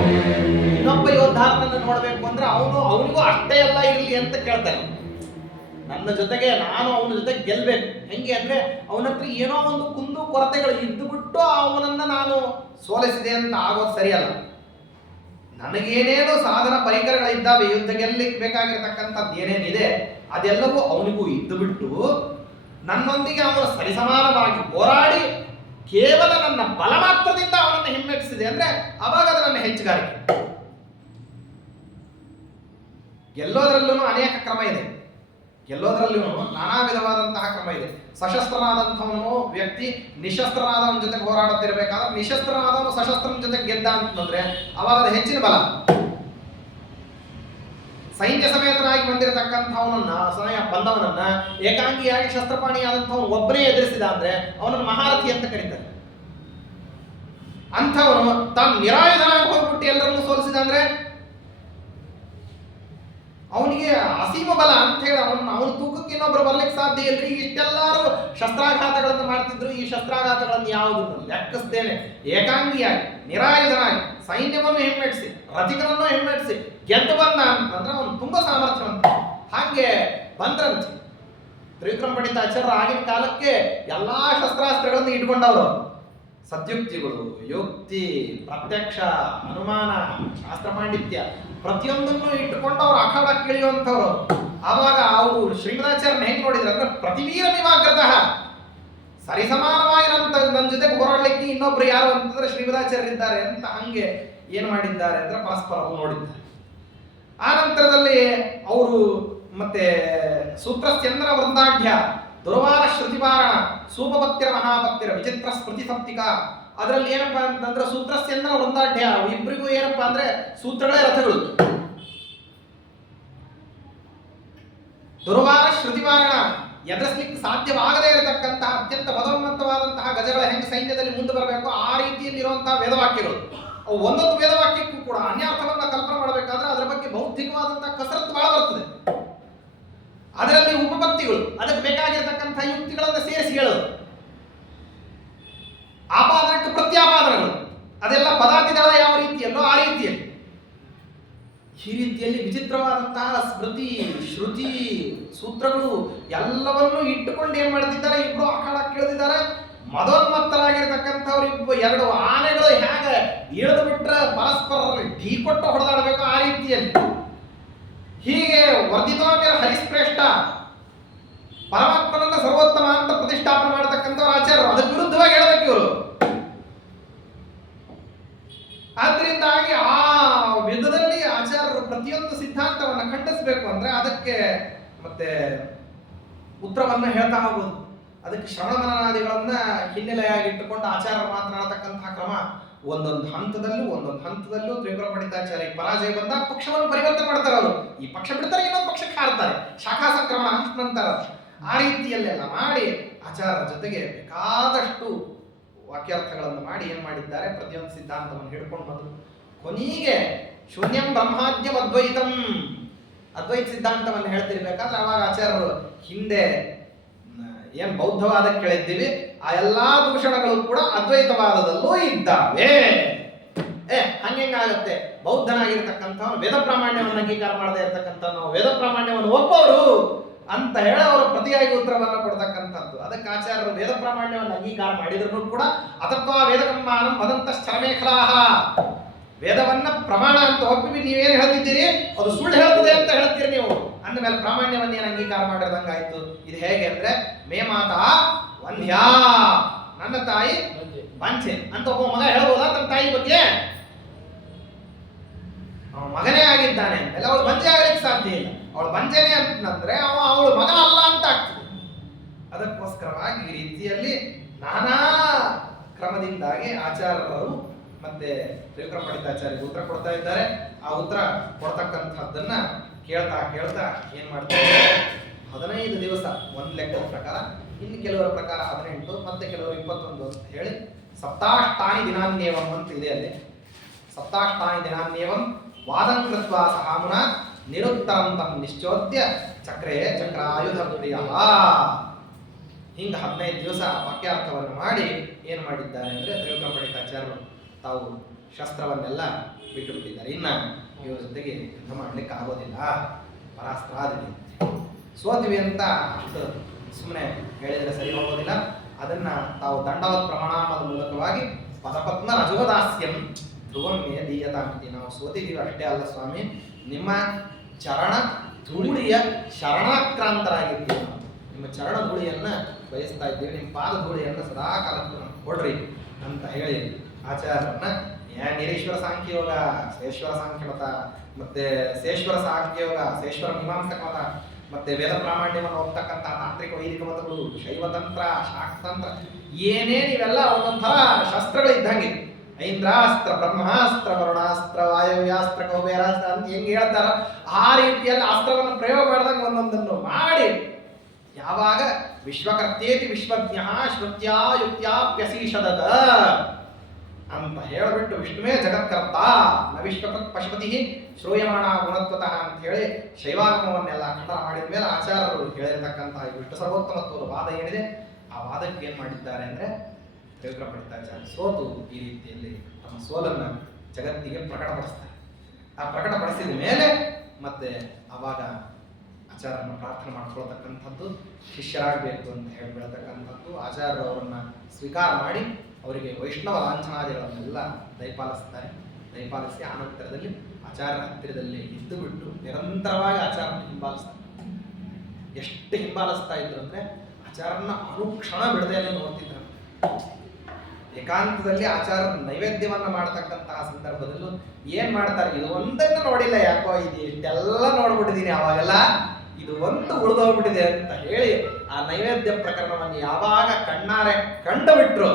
ಇನ್ನೊಬ್ಬ ಯೋಧಾರನನ್ನು ನೋಡಬೇಕು ಅಂದ್ರೆ ಅವನಿಗೂ ಅಷ್ಟೇ ಎಲ್ಲ ಇರಲಿ ಅಂತ ಕೇಳ್ತಾನೆ. ನನ್ನ ಜೊತೆಗೆ ನಾನು ಅವನ ಜೊತೆಗೆ ಗೆಲ್ಬೇಕು. ಹೆಂಗೆ ಅಂದ್ರೆ ಅವನ ಹತ್ರ ಏನೋ ಒಂದು ಕುಂದು ಕೊರತೆಗಳು ಇದ್ದು ಬಿಟ್ಟು ಅವನನ್ನ ನಾನು ಸೋಲಿಸಿದೆ ಅಂತ ಆಗೋದು ಸರಿಯಲ್ಲ. ನನಗೇನೇನು ಸಾಧನ ಪರಿಕರಗಳಿದ್ದಾವೆ, ಯುದ್ಧ ಗೆಲ್ಲಲಿಕ್ಕೆ ಬೇಕಾಗಿರ್ತಕ್ಕಂಥದ್ದು ಏನೇನಿದೆ ಅದೆಲ್ಲವೂ ಅವನಿಗೂ ಇದ್ದು ಬಿಟ್ಟು ನನ್ನೊಂದಿಗೆ ಅವನು ಸರಿಸಮಾನವಾಗಿ ಹೋರಾಡಿ ಕೇವಲ ನನ್ನ ಬಲ ಮಾತ್ರದಿಂದ ಅವನನ್ನು ಹಿಮ್ಮೆಟ್ಟಿಸಿದೆ ಅಂದ್ರೆ ಅವಾಗ ಅದು ನನ್ನ ಹೆಚ್ಚುಗಾರಿಕೆ. ಗೆಲ್ಲೋದ್ರಲ್ಲೂ ಅನೇಕ ಕ್ರಮ ಇದೆ, ಗೆಲ್ಲೋದ್ರಲ್ಲೂ ನಾನಾ ವಿಧವಾದಂತಹ ಕ್ರಮ ಇದೆ. ಸಶಸ್ತ್ರನಾದಂಥವನು ವ್ಯಕ್ತಿ ನಿಶಸ್ತ್ರನಾದವನ ಜೊತೆಗೆ ಹೋರಾಡುತ್ತಿರಬೇಕಾದ್ರೆ ನಿಶಸ್ತ್ರನಾದವನು ಸಶಸ್ತ್ರನ ಜೊತೆಗೆ ಗೆದ್ದ ಅಂತಂದ್ರೆ ಅವಾಗ ಅದು ಹೆಚ್ಚಿನ ಬಲ. ಸೈನ್ಯ ಸಮೇತನಾಗಿ ಬಂದಿರತಕ್ಕಂಥವನನ್ನ ಬಂದವನನ್ನ ಏಕಾಂಗಿಯಾಗಿ ಶಸ್ತ್ರಪಾಣಿಯಾದಂಥವನು ಒಬ್ಬನೇ ಎದುರಿಸಿದ ಅಂದ್ರೆ ಅವನನ್ನು ಮಹಾರಥಿ ಅಂತ ಕರೀತಾರೆ. ಅಂಥವನು ತಾನು ನಿರಾಯುಧನಾಗಿ ಹೋಗ್ಬಿಟ್ಟು ಎಲ್ಲರನ್ನು ಸೋಲಿಸಿದ ಅಂದ್ರೆ ಅವನಿಗೆ ಅಸೀಮ ಬಲ ಅಂತ ಹೇಳಿ ಅವನ ತೂಕಕ್ಕೆ ಇನ್ನೊಬ್ರು ಬರ್ಲಿಕ್ಕೆ ಸಾಧ್ಯ ಇಲ್ರಿ. ಇಷ್ಟೆಲ್ಲರೂ ಶಸ್ತ್ರಾಘಾತಗಳನ್ನು ಮಾಡ್ತಿದ್ರು, ಈ ಶಸ್ತ್ರಾಘಾತಗಳನ್ನು ಯಾವುದನ್ನು ಲೆಕ್ಕಿಸ್ತೇನೆ ಏಕಾಂಗಿಯಾಗಿ ನಿರಾಯುಧನಾಗಿ ಸೈನ್ಯವನ್ನು ಹಿಮ್ಮೆಟ್ಟಿಸಿ ರಥಿಕರನ್ನು ಹಿಮ್ಮೆಟ್ಟಿಸಿ ಗೆದ್ದು ಬಂದ ಅಂತಂದ್ರೆ ಅವನು ತುಂಬಾ ಸಾಮರ್ಥ್ಯವಂತ. ಹಾಗೆ ಬಂದ್ರಂತೆ ತ್ರಿವಿಕ್ರಮ ಪಂಡಿತಾಚಾರ್ಯರು ಆಗಿನ ಕಾಲಕ್ಕೆ ಎಲ್ಲಾ ಶಸ್ತ್ರಾಸ್ತ್ರಗಳನ್ನು ಇಟ್ಕೊಂಡವರು. ಸದ್ಯುಕ್ತಿಗಳು, ಯುಕ್ತಿ, ಪ್ರತ್ಯಕ್ಷ, ಅನುಮಾನ, ಶಾಸ್ತ್ರ ಪಾಂಡಿತ್ಯ ಪ್ರತಿಯೊಂದನ್ನು ಇಟ್ಟುಕೊಂಡು ಅವ್ರು ಅಖಾಡಕ್ಕೆ ಇಳಿಯುವಂಥವ್ರು. ಆವಾಗ ಅವರು ಶ್ರೀಮದಾಚಾರ್ಯನ ಹೆಂಗ್ ನೋಡಿದ್ರು ಅಂದ್ರೆ ಪ್ರತಿವೀರ ವಿಮಾಗ್ರತಃ, ಸರಿಸಮಾನವಾಗಿ ನನ್ನ ಜೊತೆಗೆ ಹೋರಾಡಲಿಕ್ಕೆ ಇನ್ನೊಬ್ರು ಯಾರು ಅಂತಂದ್ರೆ ಶ್ರೀಮದಾಚಾರ್ಯರಿದ್ದಾರೆ ಅಂತ ಹಂಗೆ ಏನ್ ಮಾಡಿದ್ದಾರೆ ಅಂದ್ರೆ ಪರಸ್ಪರ ನೋಡಿದ್ದಾರೆ. ಆ ನಂತರದಲ್ಲಿ ಅವರು ಮತ್ತೆ ಸೂತ್ರಸ್ಯಂದ್ರ ವೃಂದಾಢ್ಯ ದುರ್ವಾರ ಶ್ರುತಿಪಾರಣ ಸೂಪಪತ್ತಿರ ಮಹಾಪತ್ತಿರ ವಿಚಿತ್ರ ಸ್ಮೃತಿ ಸಪ್ತಿಕ. ಅದರಲ್ಲಿ ಏನಪ್ಪಾ ಅಂತಂದ್ರೆ ಸೂತ್ರಸ್ಯಂದ್ರ ವೃಂದಾಢ್ಯ ಇಬ್ಬರಿಗೂ ಏನಪ್ಪಾ ಅಂದ್ರೆ ಸೂತ್ರಗಳೇ ರಥಗಳು. ದುರ್ವಾರ ಶ್ರುತಿಪಾರಣ ಎದುರಿಸಲಿಕ್ಕೆ ಸಾಧ್ಯವಾಗದೇ ಇರತಕ್ಕಂತಹ ಅತ್ಯಂತ ಬಲವಂತವಾದಂತಹ ಗಜಗಳ ಹೆಂಗೆ ಸೈನ್ಯದಲ್ಲಿ ಮುಂದೆ ಬರಬೇಕು ಆ ರೀತಿಯಲ್ಲಿ ಇರುವಂತಹ ವೇದವಾಕ್ಯಗಳು. ಅವು ಒಂದೊಂದು ವೇದವಾಕ್ಯಕ್ಕೂ ಕೂಡ ಅನ್ಯಾರ್ಥವನ್ನ ಕಲ್ಪನೆ ಮಾಡಬೇಕಾದ್ರೆ ಅದರ ಬಗ್ಗೆ ಬೌದ್ಧಿಕವಾದಂತಹ ಕಸರತ್ತು ಬಹಳ ಬರ್ತದೆ. ಅದರಲ್ಲಿ ಉಪಪತ್ತಿಗಳು, ಅದಕ್ಕೆ ಬೇಕಾಗಿರತಕ್ಕಂತಹ ಯುಕ್ತಿಗಳನ್ನು ಸೇರಿಸಿ ಹೇಳೋದು, ಆಪಾದನಕ್ಕೆ ಪ್ರತ್ಯಾಪಾದನಗಳು, ಅದೆಲ್ಲ ಪದಾರ್ಥಗಳ ಯಾವ ರೀತಿಯಲ್ಲೋ ಆ ರೀತಿಯಲ್ಲಿ ಈ ರೀತಿಯಲ್ಲಿ ವಿಚಿತ್ರವಾದಂತಹ ಸ್ಮೃತಿ ಶ್ರುತಿ ಸೂತ್ರಗಳು ಎಲ್ಲವನ್ನೂ ಇಟ್ಟುಕೊಂಡು ಏನ್ ಮಾಡ್ತಿದ್ದಾರೆ, ಇಬ್ರು ಅಖಾಡಕ್ಕೆ ಇಳಿದಿದ್ದಾರೆ. ಮದೋನ್ಮತ್ತರಾಗಿರ್ತಕ್ಕಂಥವ್ರು ಎರಡು ಆನೆಗಳು ಹೇಗೆ ಇಳಿದು ಬಿಟ್ರೆ ಪರಸ್ಪರ ಢೀ ಕೊಟ್ಟು ಹೊಡೆದಾಡಬೇಕು ಆ ರೀತಿಯಲ್ಲಿ ಹೀಗೆ ವರ್ಧಿತೋಮೇಲೆ ಹರಿಶ್ರೇಷ್ಠ ಪರಮಾತ್ಮನನ್ನ ಸರ್ವೋತ್ತಮ ಅಂತ ಪ್ರತಿಷ್ಠಾಪನೆ ಮಾಡತಕ್ಕಂಥವ್ರು ಆಚಾರ್ಯರು. ಅದಕ್ಕೆ ವಿರುದ್ಧವಾಗಿ ಹೇಳಬೇಕು ಇವರು. ಆದ್ರಿಂದಾಗಿ ಆ ವಿಧದಲ್ಲಿ ಆಚಾರ್ಯರು ಪ್ರತಿಯೊಂದು ಸಿದ್ಧಾಂತವನ್ನ ಖಂಡಿಸಬೇಕು ಅಂದ್ರೆ ಅದಕ್ಕೆ ಮತ್ತೆ ಉತ್ತರವನ್ನ ಹೇಳ್ತಾ ಹೋಗೋದು. ಅದಕ್ಕೆ ಶ್ರವಣ ಮನನಾದಿಗಳನ್ನ ಹಿನ್ನೆಲೆಯಾಗಿಟ್ಟುಕೊಂಡು ಆಚಾರ್ಯರು ಮಾತನಾಡತಕ್ಕಂತಹ ಕ್ರಮ ಒಂದೊಂದು ಹಂತದಲ್ಲೂ ತ್ರಿವಿಕ್ರಮ ಪಂಡಿತಾಚಾರ್ಯ ಪರಾಜಯ ಬಂದಾಗ ಪಕ್ಷವನ್ನು ಪರಿವರ್ತನೆ ಮಾಡ್ತಾರೆ. ಅವರು ಈ ಪಕ್ಷ ಬಿಡ್ತಾರೆ, ಇನ್ನೊಂದು ಪಕ್ಷಕ್ಕೆ ಹಾರ್ತಾರೆ, ಶಾಖಾ ಸಂಕ್ರಮಣ ಅಂತ ನಂತರ ಆ ರೀತಿಯಲ್ಲೆಲ್ಲ ಮಾಡಿ ಆಚಾರ್ಯರ ಜೊತೆಗೆ ಬೇಕಾದಷ್ಟು ವಾಕ್ಯಾರ್ಥಗಳನ್ನು ಮಾಡಿ ಏನ್ ಮಾಡಿದ್ದಾರೆ, ಪ್ರತಿಯೊಂದು ಸಿದ್ಧಾಂತವನ್ನು ಹಿಡ್ಕೊಂಡು ಬಂದರು. ಕೊನೆಗೆ ಶೂನ್ಯಂ ಬ್ರಹ್ಮಾದ್ಯಂ ಅದ್ವೈತಂ ಅದ್ವೈತ ಸಿದ್ಧಾಂತವನ್ನು ಹೇಳ್ತಿರ್ಬೇಕಾದ್ರೆ ಅವಾಗ ಆಚಾರ್ಯರು ಹಿಂದೆ ಏನ್ ಬೌದ್ಧವಾದಕ್ಕೆ ಕೇಳಿದ್ದೀವಿ ಆ ಎಲ್ಲಾ ದೂಷಣಗಳು ಕೂಡ ಅದ್ವೈತವಾದದಲ್ಲೂ ಇದ್ದಾವೆ. ಹಂಗಾಗತ್ತೆ, ಬೌದ್ಧನಾಗಿರ್ತಕ್ಕಂಥವ್ರು ವೇದ ಪ್ರಾಮಾಣ್ಯವನ್ನು ಅಂಗೀಕಾರ ಮಾಡದೇ ಇರತಕ್ಕಂಥ ನಾವು ವೇದ ಪ್ರಾಮಾಣ್ಯವನ್ನು ಒಪ್ಪೋರು ಅಂತ ಹೇಳಿ ಅವರು ಪ್ರತಿಯಾಗಿ ಉತ್ತರವನ್ನು ಕೊಡ್ತಕ್ಕಂಥದ್ದು. ಅದಕ್ಕೆ ಆಚಾರ್ಯರು ವೇದ ಪ್ರಾಮಾಣ್ಯವನ್ನು ಅಂಗೀಕಾರ ಮಾಡಿದ್ರು ಕೂಡ ಅಥತ್ವಾ ವೇದಕರ್ಮಾನಂ ವದಂತ ಶ್ರಮೇಖಲಾಹ, ವೇದವನ್ನ ಪ್ರಮಾಣ ಅಂತ ಒಪ್ಪಿ ನೀವೇನು ಹೇಳ್ತಿದ್ದೀರಿ ಅದು ಸುಳ್ಳು ಹೇಳ್ತದೆ ಅಂತ ಹೇಳ್ತೀರಿ ನೀವು ಅಂದ ಮೇಲೆ ಪ್ರಾಮಾಣ್ಯವನ್ನ ಏನು ಅಂಗೀಕಾರ ಮಾಡಿದಂಗಾಯ್ತು. ಇದು ಹೇಗೆ ಅಂದ್ರೆ ಮೇ ಮಾತಾ ವಂದ್ಯಾ, ನನ್ನ ತಾಯಿ ಬಂಚೆ ಅಂತ ಒಬ್ಬ ಮಗ ಹೇಳ್ಬೋದಾ ತನ್ನ ತಾಯಿ ಬಗ್ಗೆ? ಮಗನೇ ಆಗಿದ್ದಾನೆ ಅಂತೆಲ್ಲ ಅವಳು ಬಂಚೆ ಆಗಲಿಕ್ಕೆ ಸಾಧ್ಯ ಇಲ್ಲ. ಅವಳು ಬಂಚೆನೆ ಅಂತಂದ್ರೆ ಅವಳು ಮಗ ಅಲ್ಲ ಅಂತ ಆಗ್ತದೆ. ಅದಕ್ಕೋಸ್ಕರವಾಗಿ ಈ ರೀತಿಯಲ್ಲಿ ನಾನಾ ಕ್ರಮದಿಂದಾಗಿ ಆಚಾರ್ಯರು ಮತ್ತೆ ತ್ರಿವಿಕ್ರಮ ಪಂಡಿತಾಚಾರ್ಯರು ಉತ್ತರ ಕೊಡ್ತಾ ಇದ್ದಾರೆ. ಆ ಉತ್ತರ ಕೊಡ್ತಕ್ಕಂಥದ್ದನ್ನ ಕೇಳ್ತಾ ಕೇಳ್ತಾ ಏನ್ ಮಾಡ್ತಾರೆ, 15 ದಿವಸ ಒಂದು ಲೆಕ್ಕದ ಪ್ರಕಾರ, ಇನ್ನು ಕೆಲವರ ಪ್ರಕಾರ 18, ಮತ್ತೆ ಕೆಲವರು 21 ಅಂತ ಹೇಳಿ ಸಪ್ತಾಷ್ಟಾನಿ ದಿನಾನ್ಯೇವಂ ಅಂತ ಇದೆ ಅಲ್ಲಿ. ಸಪ್ತಾಷ್ಟಾನಿ ದಿನಾನ್ಯೇವಂ ವಾದಂ ಕೃತ್ವಾ ಸಹಾಮುನ ನಿರುತ್ತರಂ ತಂ ನಿಶ್ಚೋದ್ಯ ಚಕ್ರೇ ಚಕ್ರಾಯುಧ ಪ್ರಿಯ. ಹಿಂಗ 15 ದಿವಸ ವಾಕ್ಯಾರ್ಥವನ್ನು ಮಾಡಿ ಏನ್ ಮಾಡಿದ್ದಾರೆ ಅಂದ್ರೆ ತ್ರಿವಿಕ್ರಮ ಪಂಡಿತಾಚಾರ್ಯರು ತಾವು ಶಸ್ತ್ರವನ್ನೆಲ್ಲ ಬಿಟ್ಟು ಬಿಟ್ಟಿದ್ದಾರೆ. ಇನ್ನ ಇವರ ಜೊತೆಗೆ ಯುದ್ಧ ಮಾಡ್ಲಿಕ್ಕೆ ಆಗೋದಿಲ್ಲ, ಪರಾಸ್ತ್ರಾದಿವಿ, ಸೋತಿವಿ ಅಂತ ಅಷ್ಟು ಸುಮ್ಮನೆ ಹೇಳಿದ್ರೆ ಸರಿ ಹೋಗೋದಿಲ್ಲ. ಅದನ್ನ ತಾವು ದಂಡವತ್ ಪ್ರಮಾಣದ ಮೂಲಕವಾಗಿ ಪದಪದ್ಮ ರಜೋದಾಸ್ಯಂ ಧ್ರುವಂ ಮೇ ದೀಯತಾಂತಿ, ನಾವು ಸೋತಿದ್ದೀವಿ ಅಷ್ಟೇ ಅಲ್ಲ ಸ್ವಾಮಿ, ನಿಮ್ಮ ಚರಣ ಧೂಳಿಯ ಶರಣಾಕ್ರಾಂತರಾಗಿದ್ದೀವಿ, ನಿಮ್ಮ ಚರಣ ಧೂಳಿಯನ್ನ ಬಯಸ್ತಾ ಇದ್ದೀವಿ, ನಿಮ್ಮ ಪಾದ ಧೂಳಿಯನ್ನ ಸದಾ ಕಾಲಕ್ಕೂ ಕೊಡ್ರಿ ಅಂತ ಹೇಳಿ ಆಚಾರ್ಯರನ್ನ ನಿರೀಶ್ವರ ಸಾಂಖ್ಯಯೋಗ, ಶೇಶ್ವರ ಸಾಂಖ್ಯ ಮತ, ಮತ್ತೆ ಶೇಶ್ವರ ಸಾಂಖ್ಯಯೋಗ, ಶೇಶ್ವರ ಮೀಮಾಂಸಕ ಮತ, ಮತ್ತೆ ವೇದ ಪ್ರಾಮಾಣ್ಯವನ್ನು ಹೋಗ್ತಕ್ಕಂಥ ತಾಂತ್ರಿಕ ವೈದಿಕ ಮತಗಳು, ಶೈವತಂತ್ರ, ಶಾಕ್ತಂತ್ರ, ಏನೇನು ಇವೆಲ್ಲ ಒಂದೊಂಥರ ಶಸ್ತ್ರಗಳಿದ್ದಂಗೆ, ಐಂದ್ರಾಸ್ತ್ರ, ಬ್ರಹ್ಮಾಸ್ತ್ರ, ವರುಣಾಸ್ತ್ರ, ವಾಯವ್ಯಾಸ್ತ್ರ, ಕೌಬೇರಾಸ್ತ್ರ ಅಂತ ಹೆಂಗೆ ಹೇಳ್ತಾರ ಆ ರೀತಿಯಲ್ಲಿ ಅಸ್ತ್ರವನ್ನು ಪ್ರಯೋಗ ಮಾಡಿದಾಗ ಒಂದೊಂದನ್ನು ಮಾಡಿ ಯಾವಾಗ ವಿಶ್ವಕರ್ತೇತಿ ವಿಶ್ವಜ್ಞ ಶ್ರುತ್ಯಾ ಯುಕ್ತ್ಯಾಪ್ಯಸೀಷದತ ಅಂತ ಹೇಳಿಬಿಟ್ಟು ವಿಷ್ಣುವೇ ಜಗತ್ಕರ್ತ ನ ವಿಶ್ವಕೃತ್ ಪಶುಪತಿ ಶ್ರೂಯಮಾಣ ಗುಣತ್ವತಃ ಅಂತ ಹೇಳಿ ಶೈವಾಗಮವನ್ನೆಲ್ಲ ಖಂಡನ ಮಾಡಿದ ಮೇಲೆ ಆಚಾರ್ಯರು ಹೇಳಿರ್ತಕ್ಕಂತಹ ವಿಷ್ಣು ಸರ್ವೋತ್ತಮತ್ವದ ವಾದ ಏನಿದೆ ಆ ವಾದಕ್ಕೆ ಏನ್ ಮಾಡಿದ್ದಾರೆ ಅಂದ್ರೆ ತ್ರಿವಿಕ್ರಮ ಪಂಡಿತಾಚಾರ್ಯ ಸೋತು ಈ ರೀತಿಯಲ್ಲಿ ತಮ್ಮ ಸೋಲನ್ನ ಜಗತ್ತಿಗೆ ಪ್ರಕಟಪಡಿಸ್ತಾರೆ. ಆ ಪ್ರಕಟಪಡಿಸಿದ ಮೇಲೆ ಮತ್ತೆ ಅವಾಗ ಆಚಾರ್ಯರನ್ನ ಪ್ರಾರ್ಥನೆ ಮಾಡ್ಕೊಳ್ತಕ್ಕಂಥದ್ದು, ಶಿಷ್ಯರಾಗಬೇಕು ಅಂತ ಹೇಳಿ ಬೆಳತಕ್ಕಂಥದ್ದು, ಆಚಾರ್ಯರು ಅವರನ್ನ ಸ್ವೀಕಾರ ಮಾಡಿ ಅವರಿಗೆ ವೈಷ್ಣವ ಲಾಂಛನಾದಿಗಳನ್ನೆಲ್ಲ ದಯಪಾಲಿಸ್ತಾರೆ. ದಯಪಾಲಿಸಿ ಆನಂತರದಲ್ಲಿ ಆಚಾರ್ಯರ ಹತ್ತಿರದಲ್ಲಿ ಇದ್ದು ಬಿಟ್ಟು ನಿರಂತರವಾಗಿ ಆಚಾರ್ಯನ ಹಿಂಬಾಲಿಸ್ತಾರೆ. ಎಷ್ಟು ಹಿಂಬಾಲಿಸ್ತಾ ಇದ್ರು ಅಂದ್ರೆ ಆಚಾರ್ಯನ ಅನುಕ್ಷಣ ಬಿಡದೆಯಲ್ಲೇ ನೋಡ್ತಿದ್ರು. ಏಕಾಂತದಲ್ಲಿ ಆಚಾರ್ಯರ ನೈವೇದ್ಯವನ್ನ ಮಾಡತಕ್ಕಂತಹ ಸಂದರ್ಭದಲ್ಲೂ ಏನ್ ಮಾಡ್ತಾರೆ, ಇದು ಒಂದನ್ನು ನೋಡಿಲ್ಲ, ಯಾಕೋ ಇದು ಇಷ್ಟೆಲ್ಲ ನೋಡ್ಬಿಟ್ಟಿದೀನಿ, ಅವಾಗೆಲ್ಲ ಇದು ಒಂದು ಉಳಿದೋಗ್ಬಿಟ್ಟಿದೆ ಅಂತ ಹೇಳಿ ಆ ನೈವೇದ್ಯ ಪ್ರಕರಣವನ್ನು ಯಾವಾಗ ಕಣ್ಣಾರೆ ಕಂಡು ಬಿಟ್ರು,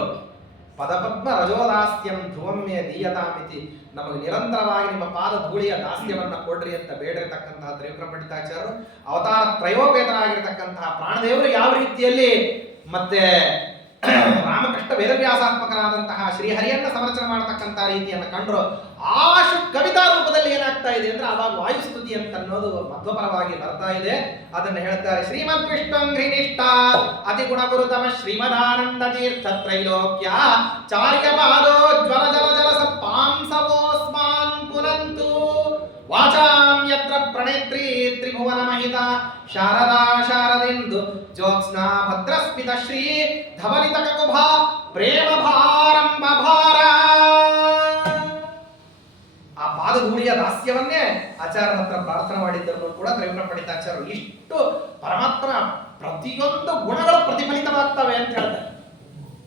ಪದಪದ್ಮ ರಜೋದಾಸ್ಯಂ ಧ್ರುವಮ್ಯ ದೀಯತಾಮಿತಿ, ನಮಗೆ ನಿರಂತರವಾಗಿ ನಿಮ್ಮ ಪಾದ ಧೂಳಿಯ ದಾಸ್ಯವನ್ನ ಕೊಡ್ರಿ ಅಂತ ಬೇಡಿರತಕ್ಕಂತಹ ತ್ರಿವಿಕ್ರಮ ಪಂಡಿತಾಚಾರ್ಯರು ಅವತಾರ ತ್ರಯೋಪೇತರಾಗಿರ್ತಕ್ಕಂತಹ ಪ್ರಾಣದೇವರು ಯಾವ ರೀತಿಯಲ್ಲಿ ಮತ್ತೆ ರಾಮಕೃಷ್ಣ ವೇದವ್ಯಾಸಾತ್ಮಕರಾದಂತಹ ಶ್ರೀಹರಿಯನ್ನ ಸಂರಚನೆ ಮಾಡತಕ್ಕಂಥ ರೀತಿಯನ್ನು ಕಂಡ್ರು. ಆಶು ಕವಿತಾ ರೂಪದಲ್ಲಿ ಏನಾಗ್ತಾ ಇದೆ ಅಂದ್ರೆ ಅವಾಗ ವಾಯುಸ್ತುತಿ ಅಂತ ಅನ್ನೋದು ಮಧ್ವಪರವಾಗಿ ಬರ್ತಾ ಇದೆ. ಅದನ್ನು ಹೇಳ್ತಾರೆ, ಶ್ರೀಮದ್ ವಿಷ್ಣುಂಘ್ರಿನಿಷ್ಠ ಅತಿ ಗುಣಗುರುತಮ ಶ್ರೀಮದಾನಂದ ತೀರ್ಥ ತ್ರೈಲೋಕ್ಯ ಚಾರ್ಯ ಪಾದೋ ಜ್ವರ ಜಲ ಜಲ ಸಪಾಂಸವೋಸ್ಮಾನ್ ಪುನಂತು ವಾಚಾಂ ಯತ್ರ ಪ್ರಣೇತ್ರಿ ತ್ರಿಭುವನ ಮಹಿತ ಶಾರದಾ ಶಾರದೆಂದು ಜ್ಯೋತ್ಸ್ನಾ ಭದ್ರಸ್ಮಿತ ಶ್ರೀ ಧವಲಿತ ಕಕುಭ ಪ್ರೇಮ ಭಾರಂಭ ಭಾರ. ಆ ಪಾದಧೂಳಿಯ ದಾಸ್ಯವನ್ನೇ ಆಚಾರ್ಯರ ಹತ್ರ ಪ್ರಾರ್ಥನೆ ಮಾಡಿದ್ದರು ಕೂಡ ತ್ರಿವಿಕ್ರಮ ಪಂಡಿತಾಚಾರ್ಯರು ಇಷ್ಟು ಪರಮಾತ್ಮನ ಪ್ರತಿಯೊಂದು ಗುಣಗಳು ಪ್ರತಿಫಲಿತವಾಗ್ತವೆ ಅಂತ ಹೇಳ್ತಾರೆ.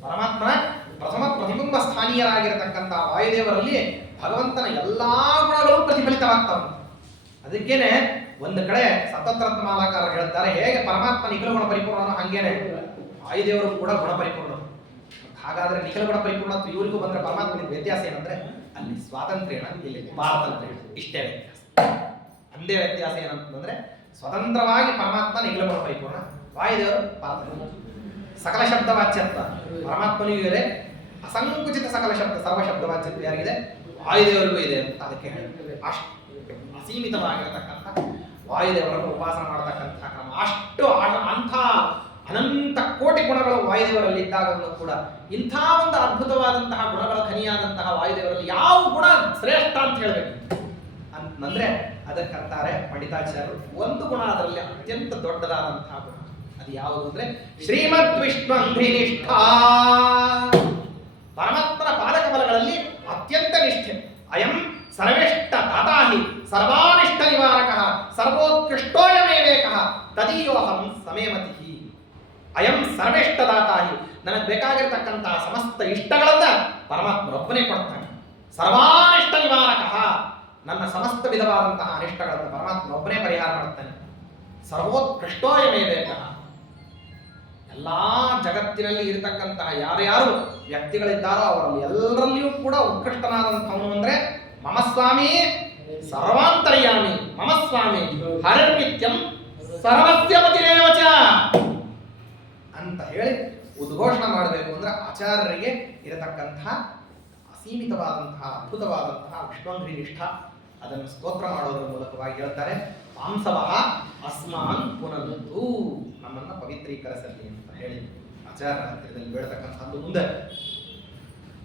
ಪರಮಾತ್ಮನ ಪ್ರಥಮ ಪ್ರತಿಬಿಂಬ ಸ್ಥಾನೀಯರಾಗಿರತಕ್ಕಂಥ ವಾಯುದೇವರಲ್ಲಿ ಭಗವಂತನ ಎಲ್ಲಾ ಗುಣಗಳು ಪ್ರತಿಫಲಿತವಾಗ್ತವೆ. ಅದಕ್ಕೇನೆ ಒಂದು ಕಡೆ ಸತತ್ರತ್ನ ಮಾಲಾಕಾರರು ಹೇಳ್ತಾರೆ, ಹೇಗೆ ಪರಮಾತ್ಮ ನಿಖಿಲ ಗುಣ ಪರಿಪೂರ್ಣ ಹಂಗೇನೆ ವಾಯುದೇವರು ಕೂಡ ಗುಣ ಪರಿಪೂರ್ಣ. ಹಾಗಾದ್ರೆ ನಿಖಿಲ ಗುಣ ಪರಿಪೂರ್ಣ ಇವರಿಗೂ ಬಂದ್ರೆ ಪರಮಾತ್ಮನಿಗೆ ವ್ಯತ್ಯಾಸ ಏನಂದ್ರೆ ಅಲ್ಲಿ ಸ್ವಾತಂತ್ರ್ಯನ, ಇಲ್ಲಿ ಪಾರತಂತ್ರ್ಯ, ಇಷ್ಟೇ ವ್ಯತ್ಯಾಸ. ಒಂದೇ ವ್ಯತ್ಯಾಸ ಏನಂತಂದ್ರೆ ಸ್ವತಂತ್ರವಾಗಿ ಪರಮಾತ್ಮ ನಿಖಿಲ ಗುಣ ಪರಿಪೂರ್ಣ, ವಾಯುದೇವರು ಪಾರತಂತ್ರ್ಯ. ಸಕಲ ಶಬ್ದ ವಾಚ್ಯತ್ವ ಪರಮಾತ್ಮನಿಗೂ ಇದೆ, ಅಸಂಕುಚಿತ ಸಕಲ ಶಬ್ದ ಸರ್ವ ಶಬ್ದ ವಾಚ್ಯತ್ವ ಯಾರಿಗಿದೆ, ವಾಯುದೇವರಿಗೂ ಇದೆ ಅಂತ ಅದಕ್ಕೆ ಹೇಳ್ತಾರೆ. ಅಷ್ಟು ಅಸೀಮಿತವಾಗಿರತಕ್ಕಂಥ ವಾಯುದೇವರನ್ನು ಉಪಾಸನ ಮಾಡತಕ್ಕಂಥ ಕ್ರಮ, ಅಷ್ಟು ಅಂಥ ಅನಂತ ಕೋಟಿ ಗುಣಗಳು ವಾಯುದೇವರಲ್ಲಿ ಇದ್ದಾಗಲೂ ಕೂಡ ಇಂಥ ಒಂದು ಅದ್ಭುತವಾದಂತಹ ಗುಣಗಳ ಖನಿಯಾದಂತಹ ವಾಯುದೇವರಲ್ಲಿ ಯಾವ ಗುಣ ಶ್ರೇಷ್ಠ ಅಂತ ಹೇಳ್ಬೇಕು ಅಂತಂದ್ರೆ ಅದಕ್ಕಂತಾರೆ ಪಂಡಿತಾಚಾರ್ಯರು, ಒಂದು ಗುಣ ಅದರಲ್ಲಿ ಅತ್ಯಂತ ದೊಡ್ಡದಾದಂತಹ ಗುಣ. ಅದು ಯಾವುದು ಅಂದ್ರೆ ಶ್ರೀಮದ್ ವಿಷ್ಣುಂಘ್ರಿನಿಷ್ಠ, ಪರಮಾತ್ಮನ ಪಾದಕಮಲಗಳಲ್ಲಿ ಅತ್ಯಂತ ನಿಷ್ಠೆ. ಅಯಂ ಸರ್ವೇಷ್ಟ ದಾತಾಹಿ ಸರ್ವಾನಿಷ್ಟ ನಿವಾರಕಃ ಸರ್ವೋತ್ಕೃಷ್ಟೋಯಮೇವೇಕಃ ತದೀಯೋಹಂ ಸಮೇಮತಿ. ಅಯಂ ಸರ್ವೇಷ್ಟ ದಾತಾಹಿ, ನನಗೆ ಬೇಕಾಗಿರ್ತಕ್ಕಂತಹ ಸಮಸ್ತ ಇಷ್ಟಗಳನ್ನ ಪರಮಾತ್ಮನೊಬ್ಬನೇ ಕೊಡ್ತಾನೆ. ಸರ್ವಾನಿಷ್ಟ ನಿವಾರಕಃ, ನನ್ನ ಸಮಸ್ತ ವಿಧವಾದಂತಹ ಅನಿಷ್ಟಗಳನ್ನು ಪರಮಾತ್ಮನೊಬ್ಬನೇ ಪರಿಹಾರ ಮಾಡ್ತಾನೆ. ಸರ್ವೋತ್ಕೃಷ್ಟೋಯಮೇವೇಕಃ, ಎಲ್ಲಾ ಜಗತ್ತಿನಲ್ಲಿ ಇರತಕ್ಕಂತಹ ಯಾರ್ಯಾರು ವ್ಯಕ್ತಿಗಳಿದ್ದಾರೋ ಅವರಲ್ಲಿ ಎಲ್ಲರಲ್ಲಿಯೂ ಕೂಡ ಉತ್ಕೃಷ್ಟನಾದಂಥವನು ಅಂದ್ರೆ ಮಮ ಸ್ವಾಮಿ ಸರ್ವಾಂತರ್ಯಾಮಿ ಮಮ ಸ್ವಾಮಿ ಹರಿರ್ನಿತ್ಯಂ ಸರ್ವಸ್ಯ ಪತಿರೇವಚ ಅಂತ ಹೇಳಿ ಉದ್ಘೋಷಣೆ ಮಾಡಬೇಕು ಅಂದ್ರೆ ಆಚಾರ್ಯರಿಗೆ ಇರತಕ್ಕಂತಹ ಅಸೀಮಿತವಾದಂತಹ ಅದ್ಭುತವಾದಂತಹ ವಿಶ್ವಂಗ್ರಿ ನಿಷ್ಠ ಅದನ್ನು ಸ್ತೋತ್ರ ಮಾಡೋದ್ರ ಮೂಲಕವಾಗಿ ಹೇಳ್ತಾರೆ ಮಾಂಸವಹ ಅಸ್ಮಾನ್ ಪುನರುತ್ತು ನಮ್ಮನ್ನ ಪವಿತ್ರೀಕರಿಸಲಿ ಅಂತ ಹೇಳಿ ಆಚಾರ್ಯ ಹತ್ತಿರದಲ್ಲಿ ಬೇಡತಕ್ಕಂಥದ್ದು. ಮುಂದೆ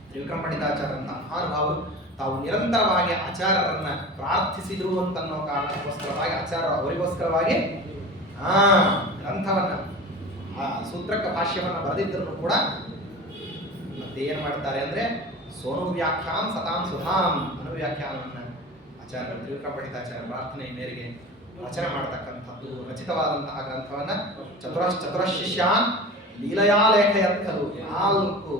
ತ್ರಿವಿಕ್ರಮ ಪಂಡಿತಾಚಾರ್ಯ ಅಂತ ಮಹಾನುಭಾವರು ತಾವು ನಿರಂತರವಾಗಿ ಆಚಾರ್ಯರನ್ನ ಪ್ರಾರ್ಥಿಸಿದ್ರು ಅಂತನ್ನೋ ಕಾರಣಕ್ಕೋಸ್ಕರವಾಗಿ ಆಚಾರ್ಯರು ಅವರಿಗೋಸ್ಕರವಾಗಿ ಗ್ರಂಥವನ್ನ ಸೂತ್ರಕ ಭಾಷ್ಯವನ್ನ ಬರೆದಿದ್ದರೂ ಕೂಡ ಮತ್ತೆ ಏನ್ ಮಾಡ್ತಾರೆ ಅಂದ್ರೆ ಸೋನು ವ್ಯಾಖ್ಯಾಂ ಸತಾಂ ಸುಧಾಂ ಅನುವ್ಯಾಖ್ಯಾನವನ್ನ ಆಚಾರ್ಯ ತ್ರಿವಿಕ್ರಮ ಪಂಡಿತಾಚಾರ್ಯ ಪ್ರಾರ್ಥನೆಯ ಮೇರೆಗೆ ರಚನೆ ಮಾಡತಕ್ಕಂಥದ್ದು ರಚಿತವಾದಂತಹ ಗ್ರಂಥವನ್ನ ಚತುರಶಿಷ್ಯಾನ್ ಲೀಲಯಾ ಲೇಖಯತ್ಕಲು ನಾಲ್ಕು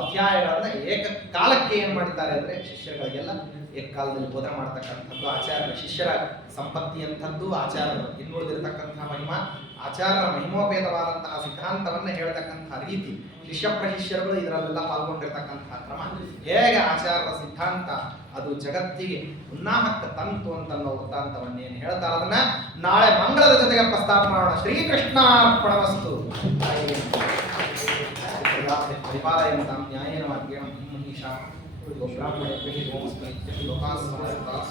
ಅಧ್ಯಾಯಗಳನ್ನ ಏಕಕಾಲಕ್ಕೆ ಏನ್ ಮಾಡಿದ್ದಾರೆ ಅಂದ್ರೆ ಶಿಷ್ಯಗಳಿಗೆಲ್ಲ ಏಕಕಾಲದಲ್ಲಿ ಬೋಧನೆ ಮಾಡ್ತಕ್ಕಂಥದ್ದು ಆಚಾರ್ಯ ಶಿಷ್ಯರ ಸಂಪತ್ತಿ ಅಂತದ್ದು ಆಚಾರ್ಯರು ಇನ್ನುಳಿದಿರತಕ್ಕಂತಹ ಮಹಿಮಾ ಆಚಾರ್ಯರ ಮಹಿಮೋಪೇತವಾದಂತಹ ಸಿದ್ಧಾಂತವನ್ನ ಹೇಳ್ತಕ್ಕಂತಹ ರೀತಿ ಶಿಷ್ಯ ಪ್ರಶಿಷ್ಯರುಗಳು ಇದರಲ್ಲೆಲ್ಲ ಪಾಲ್ಗೊಂಡಿರ್ತಕ್ಕಂತಹ ಕ್ರಮ ಹೇಗೆ ಆಚಾರ್ಯರ ಸಿದ್ಧಾಂತ ಅದು ಜಗತ್ತಿಗೆ ಉನ್ನಾಹಕ್ಕೆ ತಂತು ಅಂತನ್ನೋ ವೃತ್ತಾಂತವನ್ನೇನು ಹೇಳ್ತಾರೆ ಅದನ್ನ ನಾಳೆ ಮಂಗಳದ ಜೊತೆಗೆ ಪ್ರಸ್ತಾಪ ಮಾಡೋಣ. ಶ್ರೀಕೃಷ್ಣಾರ್ಪಣಮಸ್ತು. ಪರಿಪಾಲಯಂತಾಂ ನ್ಯಾಯೇನ ಮಾರ್ಗೇಣ ಮಹಿಷಾ ಬ್ರಾಹ್ಮಣೇಭ್ಯಃ ಗೋಮಸ್ಮೈತ್ಯಃ ಲೋಕಾಃ ಸಮಸ್ತಾಃ